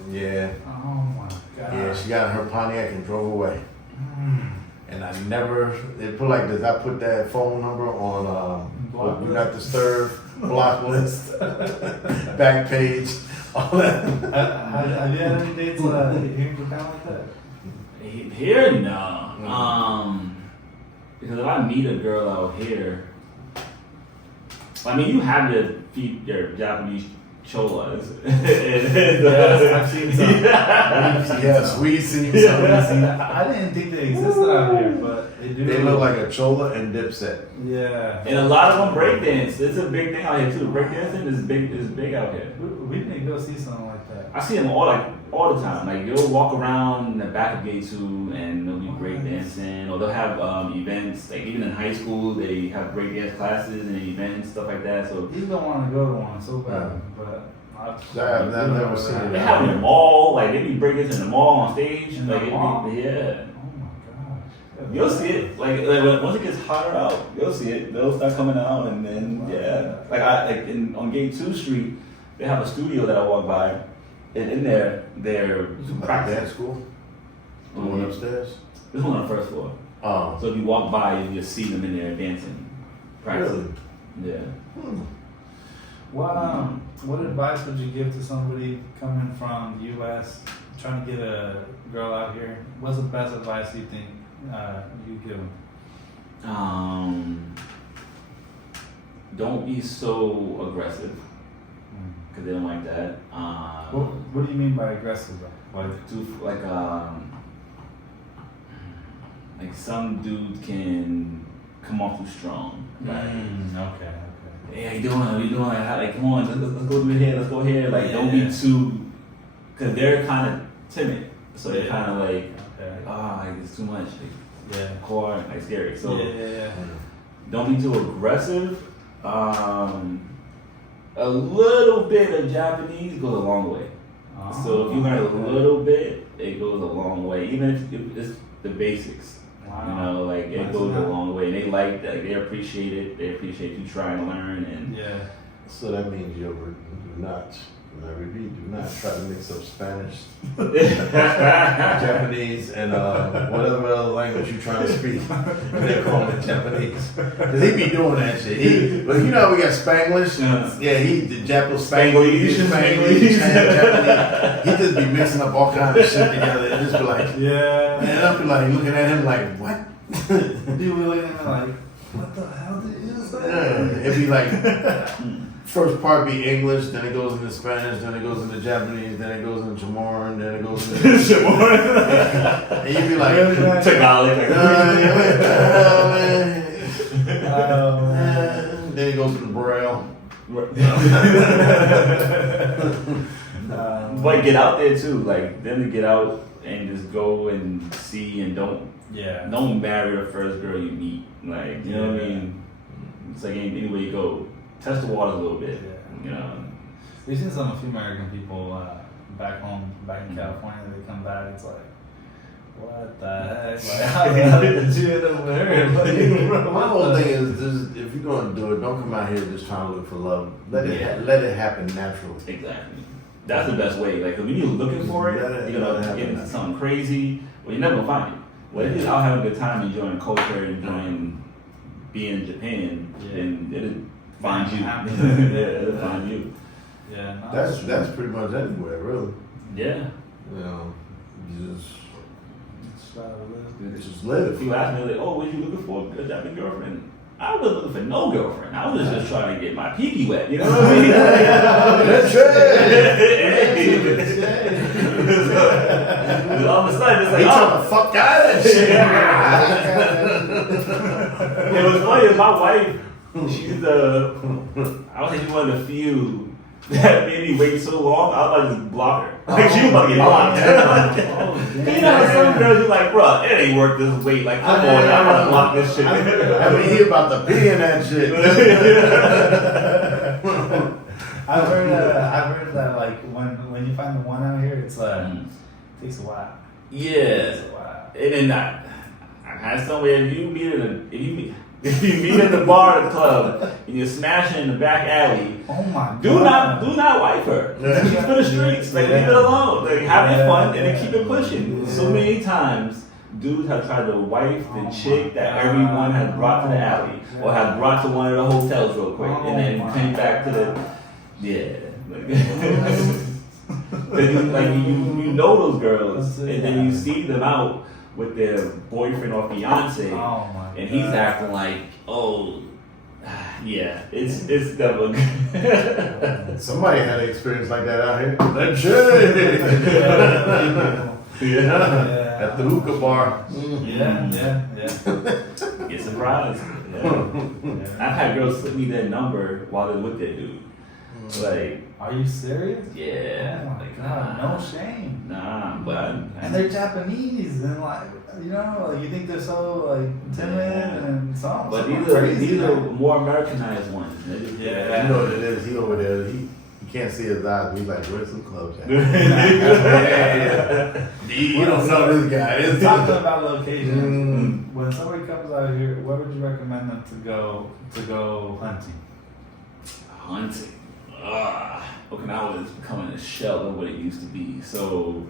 Yeah. Oh my God. Yeah, she got in her Pontiac and drove away. Mm. And I never, it put like this, I put that phone number on Block Do list? Not Disturb, block list, back page, all that. Have you had any dates here in Japan like that? Here, no. Because if I meet a girl out here, I mean, you have to feed your Japanese cholas. Yes, I've seen some. Yes, we seen some. I didn't think they existed out here, but they do. They look like a chola and dipset. Yeah. And a lot of them breakdance. It's a big thing out here too. Breakdancing is big out here. We need to go see something like that. I see them all the time. Like they'll walk around in the back of gate 2 and they'll be breakdancing, or they'll have events. Like even in high school, they have breakdance classes and events, stuff like that. So You don't want to go to one so bad, but I've never seen it. they have them in the mall. Like they be breakdancing in the mall on stage. In Like the it mall? be, yeah. Oh my gosh. You'll see it. Like once it gets hotter out, you'll see it. They'll start coming out, and then yeah. Like on Gate 2 Street, they have a studio that I walk by, and in there they're practicing. Dance school? The one upstairs? This one on the first floor. Oh. So if you walk by, you just see them in there dancing, practicing. Yeah. What advice would you give to somebody coming from the U.S. trying to get a girl out here? What's the best advice you think you give them? Don't be so aggressive because they don't like that. What do you mean by aggressive though? Like some dudes can come off too strong. Okay. Hey, how you doing? How you doing? Like, come on, let's go do it here. Let's go here. Like, don't be too, because they're kind of timid. So they're kind of like, like it's too much. Like, hard, like scary. So don't be too aggressive. A little bit of Japanese goes a long way. So if you learn a little bit, it goes a long way. Even if it's the basics. You know, like it goes a long way. And they like that. They appreciate it. They appreciate you trying to learn. And So that means do not try to mix up Spanish, Japanese, and whatever other language you're trying to speak. They're calling it Japanese. Because he be doing that shit. But you know we got Spanglish. Yeah, the Japanese Spanglish, Japanese. He just be mixing up all kinds of shit together and just be like, and I'll be like looking at him like, what? You be looking at me like, what the hell did you just say? It'd be like, first part be English, then it goes into Spanish, then it goes into Japanese, then it goes into Chamorro, then it goes into and you'd be like, Tagalog. Then it goes to the Braille. But get out there too, like them to get out and just go and see and don't marry the first girl you meet. Like, you know what I mean? It's like anywhere you go, test the waters a little bit. You know. We've seen a few American people back in California. They come back, it's like, what the heck? Like, how did you end up with her? My whole thing is, if you're going to do it, don't come out here just trying to look for love. Let it happen naturally. Exactly. That's the best way. Like, when you're looking for it, you're gonna get into something crazy. Well, you're never gonna find it. Well, if you're out having a good time, enjoying culture, enjoying being in Japan, then it'll find you. It'll find you. That's pretty much anywhere, really. Yeah. You know, you just It's just live. People ask me like, "Oh, what you looking for? A Japanese girlfriend?" I wasn't looking for no girlfriend. I was just trying to get my pee wet. You know what I mean? That's So, all of a sudden, it's He like, trying to fuck out of that shit. It was funny. My wife, she's I would say she's one of the few that made me wait so long. I was about to just block her. Like she was about to get blocked. You know, some girls you like, bro, it ain't worth this wait. Like, come on, I'm gonna block this shit. I mean, he about to pee in that shit. I've heard that like when you find the one out here, it's it takes a while. Yeah, It takes a while. and then I had somewhere if you meet in the bar or the club and you're smashing in the back alley. Oh my Do God. not wife her. Yeah. She's for the streets. Like leave it alone. Like have your fun and then keep it pushing. So many times dudes have tried to wife the chick that everyone has brought to the alley or have brought to one of the hotels real quick and then came back to the you know those girls and then you see them out with their boyfriend or fiance and he's acting like, oh yeah, it's never good. Somebody had an experience like that out here. That shit. Yeah. At the hookah bar. Yeah. Get surprised. Yeah. I've had girls slip me their number while they're with their dude. Like, Are you serious? yeah. Oh my Like, God, no shame. Nah, but And they're Japanese, and like you think they're so like timid and so. But so these are more Americanized ones. They just- You know what it is? He over there. You can't see his eyes. But he's like, where's some clubs at? We don't know this guy. Talking about location, when somebody comes out here, where would you recommend them to go hunting? Hunting. Okinawa is becoming a shell of what it used to be. So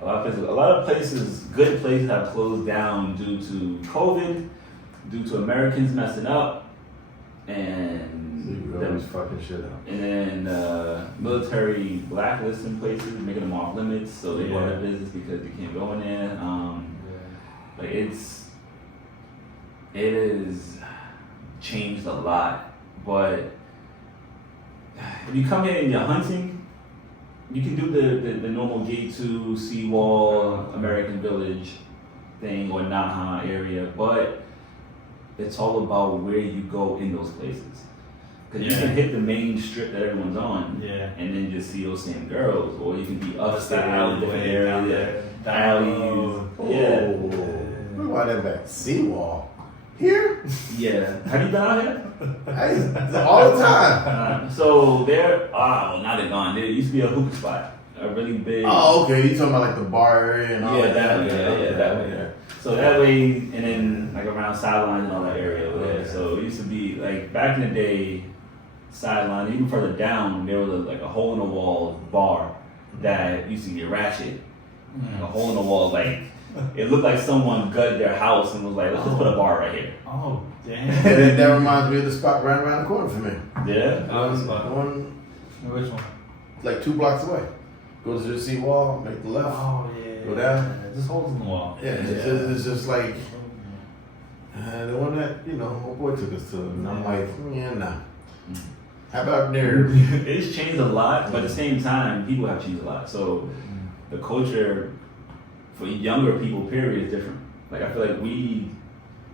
a lot of places, good places have closed down due to COVID, due to Americans messing up, and Them fucking shit up. and then military blacklisting places, making them off limits, so they go out of business because they can't go in there. Like it has changed a lot, but if you come here and you're hunting, you can do the normal gate 2, seawall, American Village thing or Naha area, but it's all about where you go in those places. Because you can hit the main strip that everyone's on, and then just see those same girls, or you can be upstairs, different areas, alleys. Yeah. We want that back. Seawall. Here? Yeah. Have you been out here? All the time. So there, now they're gone. There used to be a hookah spot, a really big. Oh, okay. You talking about like the bar area and all that? That way. Yeah. So that way, and then like around sidelines and all that area over there. So it used to be like back in the day, sideline, even further down, there was like a hole in the wall bar that used to get ratchet. Like a hole in the wall, like it looked like someone gutted their house and was like, let's just put a bar right here. Oh, damn. And that reminds me of the spot right around the corner from me. Yeah. One, Which one? like 2 blocks away. Go to the seawall, make the left. Oh, yeah. Go down. Just holes in the wall. Yeah, it's just like the one that, my boy took us to. And I'm like, nah. How about there? It's changed a lot, but at the same time, people have changed a lot. So the culture for younger people, period, is different. Like I feel like we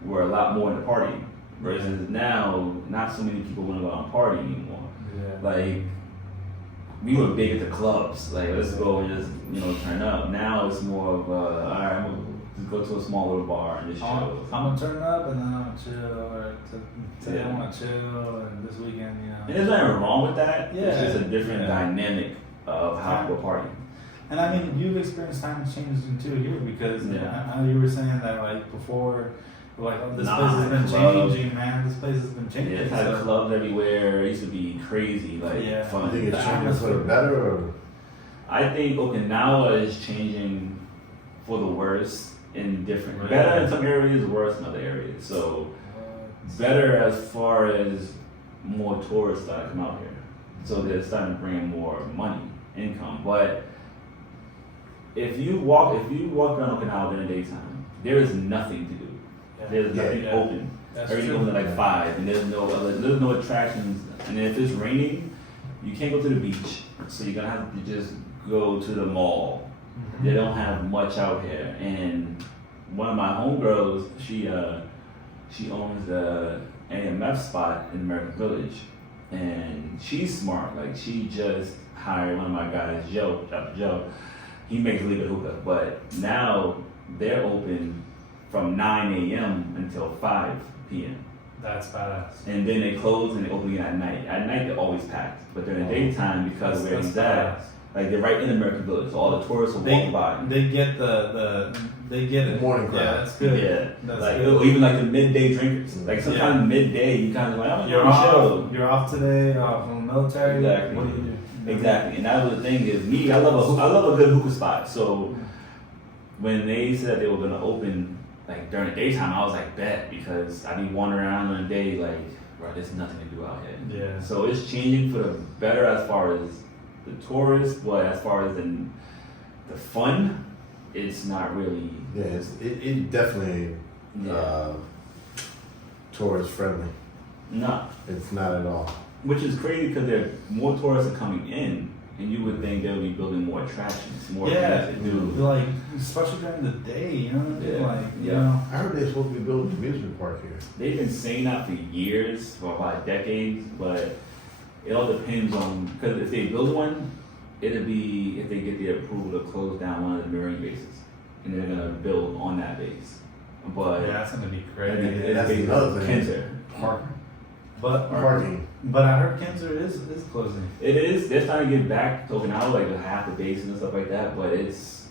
were a lot more into partying, versus now, not so many people want to go out and party anymore. Like we were big at the clubs. Like let's go and just turn up. Now it's more of all right, I'm gonna just go to a small little bar and just chill. I'm gonna turn up and then I'm gonna chill, or today I wanna chill, and this weekend, And there's nothing wrong with that. Yeah. It's just a different dynamic of how people party. And I mean, you've experienced times changing too here, because I know you were saying that like before, like this place has been changing, man. This place has been changing. Yeah, it's had clubs everywhere. It used to be crazy, like fun. You think it's changing for the better, or? I think Okinawa is changing for the worse in different, better in some areas, worse in other areas. So better as far as more tourists that come out here. So they're starting to bring in more money, income. But if you walk around Okinawa during the daytime, there is nothing to do. There's nothing open. That's Everything true. opens at like 5, and there's no attractions. And if it's raining, you can't go to the beach, so you're gonna have to just go to the mall. Mhm. They don't have much out here. And one of my homegirls, she owns the AMF spot in American Village, and she's smart. Like she just hired one of my guys, Joe. He makes a little bit hookah, but now they're open from 9 a.m. until 5 p.m. That's badass. And then they close and they open again at night. At night they're always packed, but during the daytime, because where he's at, like they're right in American Village, so all the tourists will walk by. They get they get it. Morning crowd. Yeah, that's good. Yeah, That's like good. or even like the midday drinkers. Like sometimes midday, you kind of like, I'm You're gonna off. You're off today. From the military. Exactly. What do you do? Exactly, and that was the thing is me. I love a good hookah spot. So when they said they were gonna open like during the daytime, I was like, bet, because I be wandering around in the day like, bro, there's nothing to do out here. Yeah. So it's changing for the better as far as the tourists, but as far as the fun, it's not really. Yeah, it definitely tourist friendly. No. It's not at all. Which is crazy because there more tourists are coming in, and you would think they would be building more attractions, more things to do. Like especially during the day, you know what I mean? Yeah. Like you Yeah. know. I heard they're supposed to be building an amusement park here. They've been saying that for years, for about decades, but it all depends on, because if they build one, it'll be if they get the approval to close down one of the marine bases, and they're gonna build on that base. But Yeah, that's gonna be crazy. it's That's based another on thing. Kinzer. Park. Parking. But I heard Kinzer is closing. It is. They're starting to get back to Okinawa, like half the bases and stuff like that. But it's,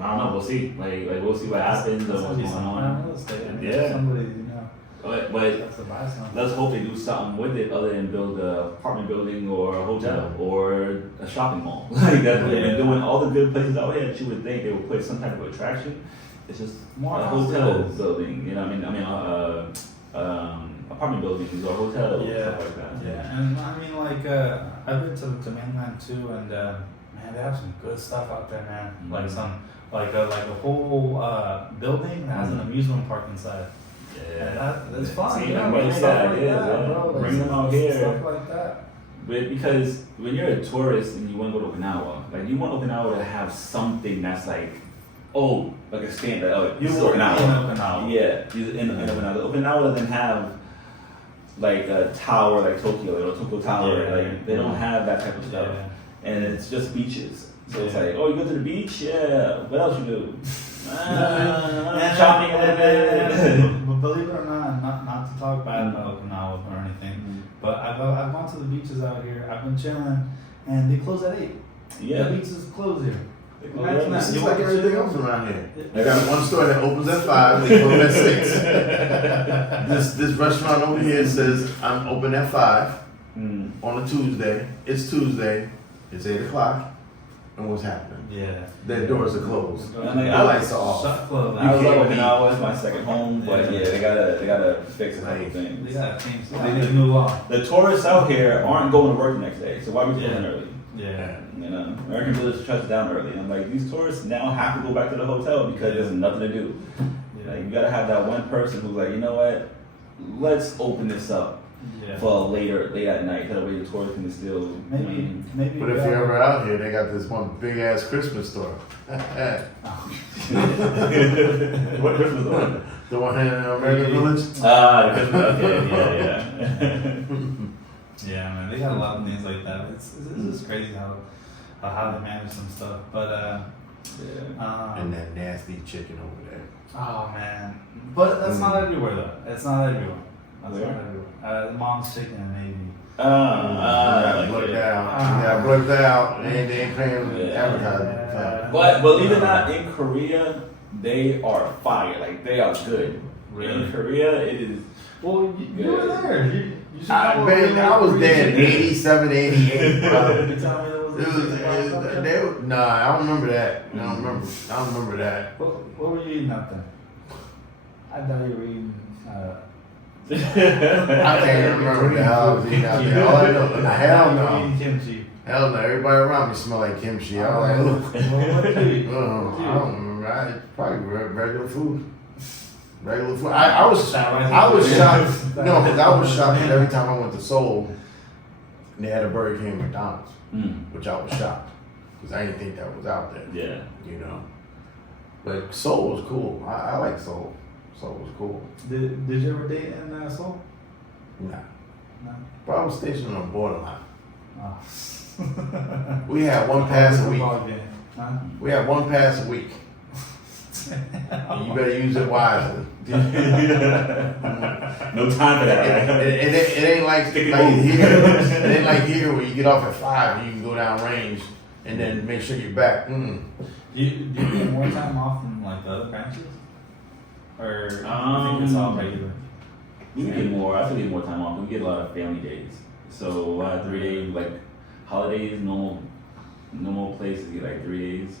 I don't know. We'll see. Like we'll see what happens or That's what's gonna be going some on. real estate. Yeah. Somebody, you know, But that's to buy something. let's hope they do something with it other than build a apartment building or a hotel or a shopping mall. Like that's what they've been doing. All the good places out here that you would think they would put some type of attraction. It's just More a hotel houses. building. You know what I mean, apartment buildings or hotels, Yeah. stuff like that. Yeah, and I mean, like, I've been to mainland too, and man, they have some good stuff out there, man. Mhm. Like like a whole building that has an amusement park inside. And that's fun. See, you know, like, like, stuff yeah, like it is, that, yeah. bro. Like, Bring them out here. Stuff like that. But because when you're a tourist and you want to go to Okinawa, like you want Okinawa to have something that's like, oh, like a stand that, oh, You this is were in Okinawa. Okinawa. Yeah, in Okinawa. Okinawa doesn't have like a tower like Tokyo or Tokyo Tower. Yeah. Like they don't have that type of stuff, Yeah. and it's just beaches. So it's Yeah. like, oh, you go to the beach, yeah. What else you do? And Shopping a little bit. But believe it or not to talk bad about Okinawa or anything, but I've gone to the beaches out here. I've been chilling, and they close at 8. Yeah. The beaches close here. Oh, Imagine yeah. that. It's You like walk everything into- else around here. They got one store that opens at 5, they close at 6. This restaurant over here says I'm open at 5 Mm. on a Tuesday. It's Tuesday. It's 8 o'clock. And what's happening? Yeah. Their doors are closed. And like, The I lights are off. Shut club. I love can't be- Okinawa. It's my second home, but Yeah. yeah, they gotta fix a couple Right. things. They gotta change. They They gotta make a do. new law. The tourists out here aren't going to work the next day, so why are we closing Yeah. early? Yeah. You know, American Village shuts down early, and I'm like, these tourists now have to go back to the hotel because there's nothing to do. Like, you gotta have that one person who's like, you know what, let's open this up Yeah. for late at night, that way the tourists can still. Maybe. But if you're ever out here, they got this one big ass Christmas store. What Christmas one? The one in American Village. Ah, the Christmas. Okay, yeah. Yeah, man, they got a lot of things like that. It's just crazy how they manage some stuff. But Yeah. And that nasty chicken over there. oh man, but that's not everywhere though. It's not everywhere. That's Where? not everywhere. Mom's chicken and maybe. You got blurred out. You got blurred out. They ain't paying Yeah. advertising. But believe it or not, in Korea, they are fire. Like they are good. Really? In Korea, it is. Well, you were there. You should know Man, I was there in Korean 87, 88, bro. You tell me there was Nah, I don't remember that. I don't remember that. What were you eating out there? I thought you were eating. I can't remember the hell I was eating out there. All I know, hell You were no. eating kimchi. Hell no, everybody around me smell like kimchi. I was like, look. Well, what do you? I don't remember. Probably regular food. Regular food. I was shocked. No, because I was shocked that every time I went to Seoul, they had a Burger King and McDonald's, which I was shocked because I didn't think that was out there. Yeah. You know. But Seoul was cool. I like Seoul. Seoul was cool. Did you ever date in Seoul? Nah. No. But I was stationed on borderline. Oh. We had one pass a week. Football game, huh? We had one pass a week. And you better use it wisely. No time for that. It ain't like here. It ain't like here where you get off at 5 and you can go down range and then make sure you're back. Do you get more time off than like the other branches? Or you think it's all regular? We get more. I think we get more time off. We get a lot of family days. So 3 days, like holidays, normal places get like 3 days,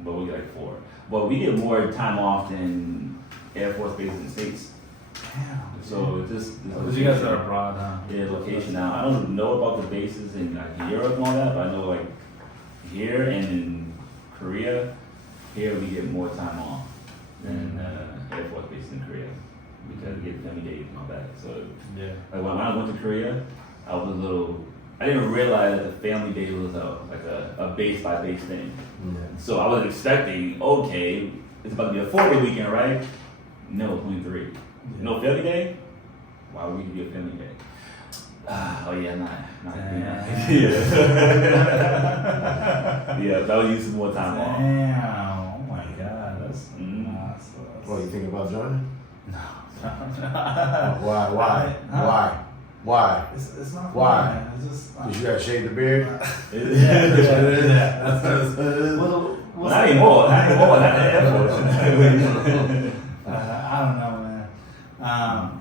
but we get like 4. But we get more time off than Air Force bases in the States. Damn. So just Because you guys are abroad, huh? Yeah, location now. I don't know about the bases in like Europe and all that, but I know like here and in Korea, here we get more time off than Air Force bases in Korea because we get family days and all that. So Yeah. like when I went to Korea, I was a little. I didn't realize that the family day was a base by base thing. So I was expecting, okay, it's about to be a 4-day weekend, right? No, it's only 3. No family day? Why would we give you a family day? Oh yeah, not yeah, that would use some more time off. Damn. Oh my god. That's What, you think about joining? No. Why? It's not Why? fun, man. It's just Because you gotta shave the beard? yeah. Not anymore. Not the Air Force. I don't know, man.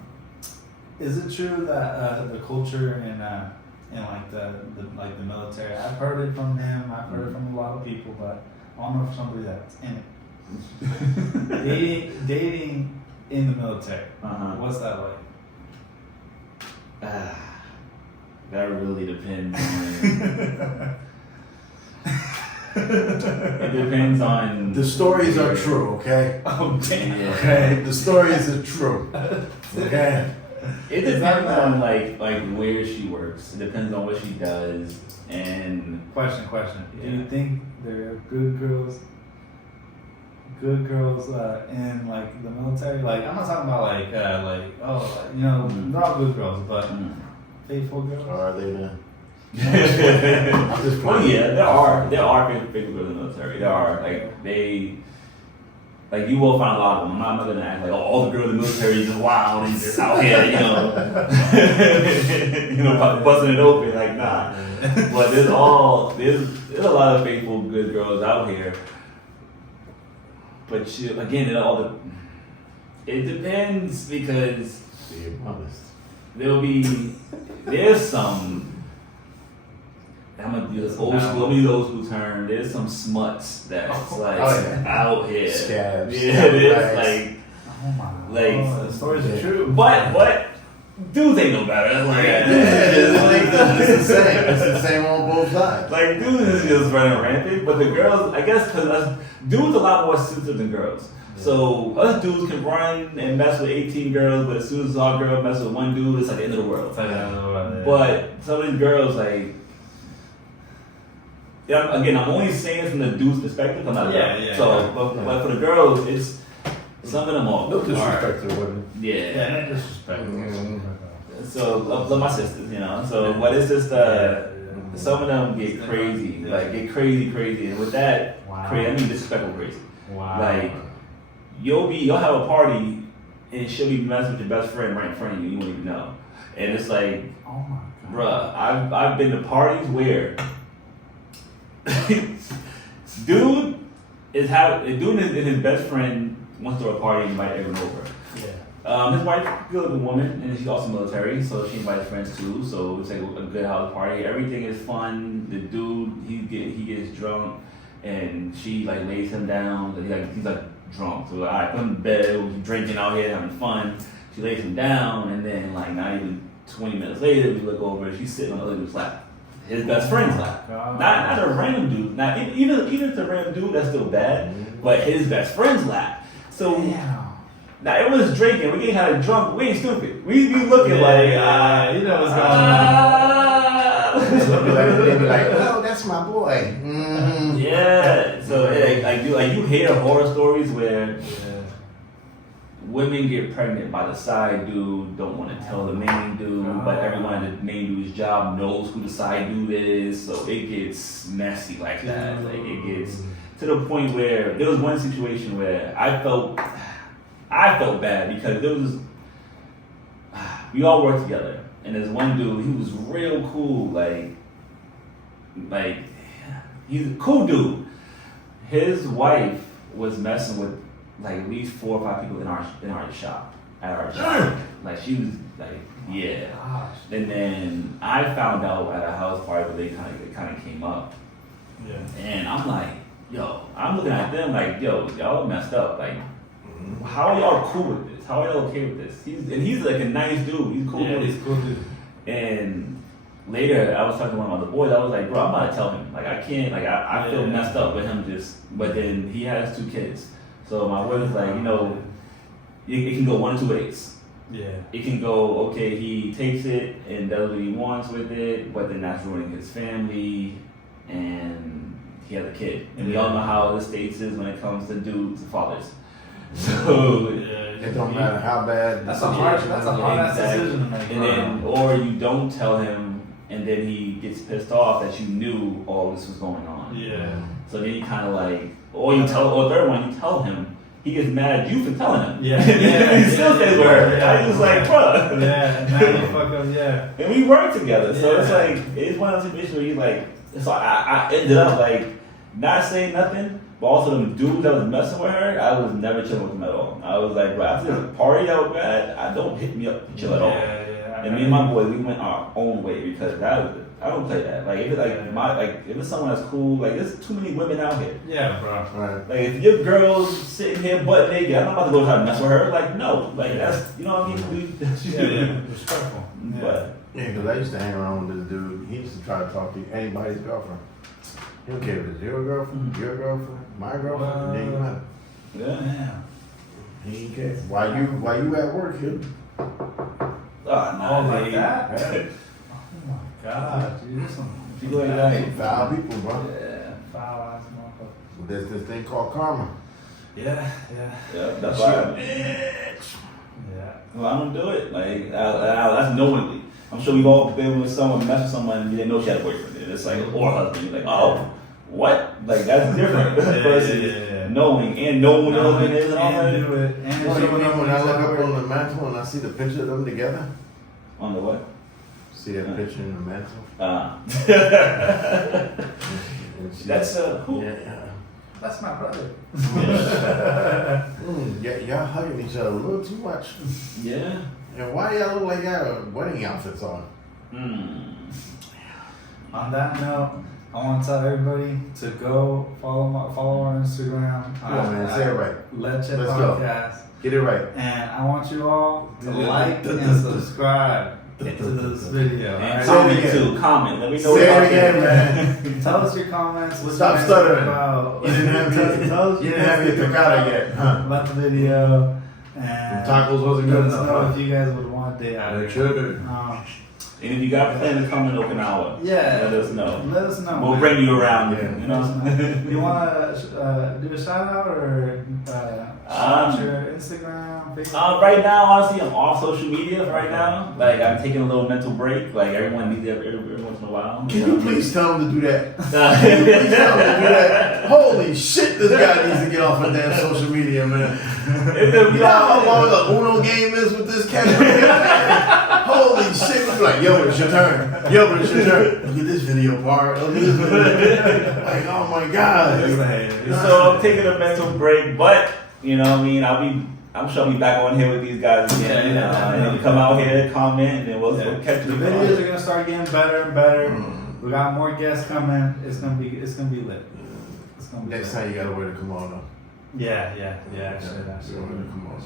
Is it true that the culture in like the military? I've heard it from them. I've heard it from a lot of people, but I don't know if somebody that's in it. dating in the military. What's that like? That really depends on. It depends on. The stories are true, okay? Oh damn. Yeah. Okay, the stories are true. Okay? It depends on like where she works. It depends on what she does. And Question. Do you Yeah. think there are good girls in like the military? Like I'm not talking about they're all good girls, but faithful girls. Or are they the... I'm just yeah, there are faithful girls in the military. There are like you will find a lot of them. I'm not gonna act like all the girls in the military are just wild and just out here, busting it open. Like nah, but there's a lot of faithful good girls out here. But it depends because Be honest. there's some. I'm gonna do this old school. Let me use the old school term. There's some smuts that's out here. Scabs. Yeah, it is like. Oh my. The stories are true. But dudes ain't no better. Like, It's the same on both sides. like dudes is just running rampant, but the girls, I guess, because dudes are a lot more sensitive than girls. So us dudes can run and mess with 18 girls, but as soon as our girl messes with one dude, it's like the end of the world. But some of these girls, like, again, I'm only saying it from the dude's perspective. I'm not a girl. But for the girls, it's some of them are. No disrespect to women. Yeah. No disrespect. So love my sisters, So, but it's just some of them get crazy, get crazy, and with that, crazy, I mean disrespectful crazy. Wow. Like you'll have a party and she'll be messing with your best friend right in front of you. You won't even know, and it's like, Oh my god. bruh, I've been to parties where dude and his best friend wants to throw a party and invite everyone over. Yeah. His wife, good looking woman, and she's also military, so she invites friends too. So it's like a good house party. Everything is fun. The dude, he gets drunk, and she like lays him down. He's like drunk. So like, all right, put him in bed. We're drinking out here, having fun. She lays him down, and then like not even 20 minutes later, we look over, and she's sitting on the other dude's lap, his best friend's lap. God. Not a random dude. Not even if it's a random dude, that's still bad. But his best friend's lap. So now everyone's drinking. We getting kind of drunk. We ain't stupid. We be looking you know what's going on. They be like, oh, that's my boy. Mm-hmm. Yeah. So you hear horror stories where women get pregnant by the side dude, don't want to tell the main dude, but everyone at the main dude's job knows who the side dude is, so it gets messy like that. Like it gets to the point where there was one situation where I felt bad because there was we all worked together, and there's one dude, he was real cool, like he's a cool dude. His wife was messing with like at least 4 or 5 people in our shop, at our job. Like she was like, yeah. Gosh. And then I found out at a house party where they kind of came up. Yeah. And I'm like, yo, I'm looking at them like, yo, y'all messed up. Like, how are y'all cool with this? How are y'all okay with this? He's like a nice dude. He's cool with this. He's cool dude. And later, I was talking to one of the boys. I was like, bro, I'm about to tell him. Like, I can't. Like, I feel messed up with him just. But then he has 2 kids. So my boy was like, you know, it can go one of 2 ways. Yeah. It can go, okay, he takes it and does what he wants with it, but then that's ruining his family, and he has a kid. And we all know how the States is when it comes to dudes and fathers. So It don't matter how bad. That's a hard decision to make. And then, or you don't tell him, and then he gets pissed off that you knew all this was going on. Yeah. So then you kind of like, or third one, you tell him. He gets mad at you for telling him. Yeah. He still stays with her. Yeah. I was like, bruh. Yeah. Now you fuck up. Yeah. And we work together, so it's Yeah. like it's one of those situations where you like. So I ended up like not saying nothing, but also the dudes that was messing with her, I was never chilling with them at all. I was like, bro, after this party that was bad, I don't hit me up to chill at all. Yeah. And me and my boy, we went our own way because I don't play that. Like if it's if it's someone that's cool, like there's too many women out here. Yeah, bro. Right. Like if your girl's sitting here butt naked, I'm not about to go try to mess with her. Like no, like that's you know what I mean. Respectful. But Yeah, because I used to hang around with this dude. He used to try to talk to anybody's girlfriend. He don't care if it's your girlfriend, your girlfriend, my girlfriend, it didn't matter. yeah. He didn't care. While you at work, he'll Like that? yeah. Oh my God, dude. There's some People like that. Foul people, bro. Yeah. foul ass motherfuckers. There's this thing called karma. Yeah. Yeah, that's why. Yeah. Well, I don't do it. Like that's knowingly. I'm sure we've all been with someone, messed with someone, and you didn't know she had a boyfriend. And it's like or husband. You're like, oh, what? Like that's different versus knowing when the husband is and all that. And do it. And Well, showing you know up when I look up work. on the mantle and I see the picture of them together? On the what? See that picture in the mantle? And she- That's who? Yeah. That's my brother. Y'all hugging each other a little too much. Yeah. And why y'all look like y'all have wedding outfits on? On that note, I want to tell everybody to go follow our Instagram. Come on, man, say it right. Lecheá Let's go. Podcast. Get it right. And I want you all to like and subscribe to this video. And alright? comment Say it too. Comment. Let me know Say what it again, y'all man. Tell us your comments. What Stop you guys stuttering. think about. You didn't have Tell your us tocata yet, huh? about the video. And Tacos wasn't good let us enough, know huh? if you guys would want a date out They here. should. And if you got plans to come to Okinawa, Yeah. let us know. Let us know. We'll man. bring you around. Yeah. You know. You want to do a shout out or shout your Instagram, Facebook? Right now, honestly, I'm off social media right now. Like, I'm taking a little mental break. Like, everyone needs it every once in a while. Can you please tell him to do that? Can you please tell him to do that? Holy shit, this guy needs to get off of damn social media, man. You know how long the Uno game is with this cat? Holy shit, we're like, yo, it's your turn. Yo, it's your turn. Look at this video part. Look at this video. Like, oh my God. So I'm taking a mental break, but, you know what I mean? I'm sure I'll be back on here with these guys again. And then come out here, comment, and we'll catch The you. videos are gonna start getting better and better. We got more guests coming. It's gonna be lit. It's gonna be Next lit. time you gotta wear the kimono. Yeah. Actually, You gotta wear the kimono.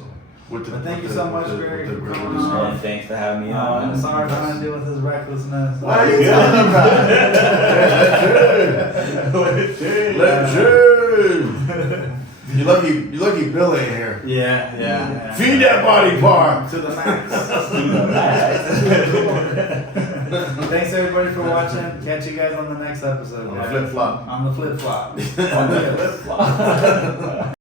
With the, But thank you with so the- much, with the- Greg, with the for great coming discussion. on. Thanks for having me on. Sorry for trying to deal with his recklessness. What are you talking about? Legend. You lucky Bill ain't here. Yeah. Feed that body part. To the max. Thanks everybody for watching. Catch you guys on the next episode. On the guys. flip flop. On the flip flop. On the flip flop.